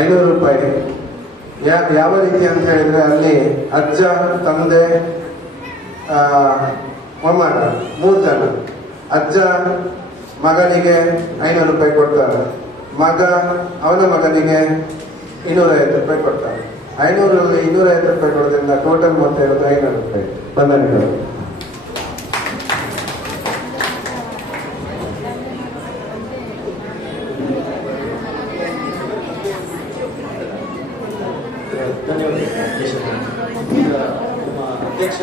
500 ರೂಪಾಯಿ ಯಾವ ರೀತಿ ಅಂತ ಹೇಳಿದ್ರೆ, ಅಲ್ಲಿ ಅಜ್ಜ, ತಂದೆ, ಮೊಮ್ಮಗ 3 ಜನ. ಅಜ್ಜ ಮಗನಿಗೆ 500 ರೂಪಾಯಿ ಕೊಡ್ತಾರೆ, ಮಗ ಅವನ ಮಗನಿಗೆ 250 ರೂಪಾಯಿ ಕೊಡ್ತಾರೆ. 500ರಲ್ಲಿ 250 ರೂಪಾಯಿ ಕೊಡೋದ್ರಿಂದ ಟೋಟಲ್ ಮೊತ್ತ ಇರೋದು 500 ರೂಪಾಯಿ. ಬಂಧನಿಗಳು ಧನ್ಯವಾದ. ಈಗ ನಮ್ಮ ಅಧ್ಯಕ್ಷ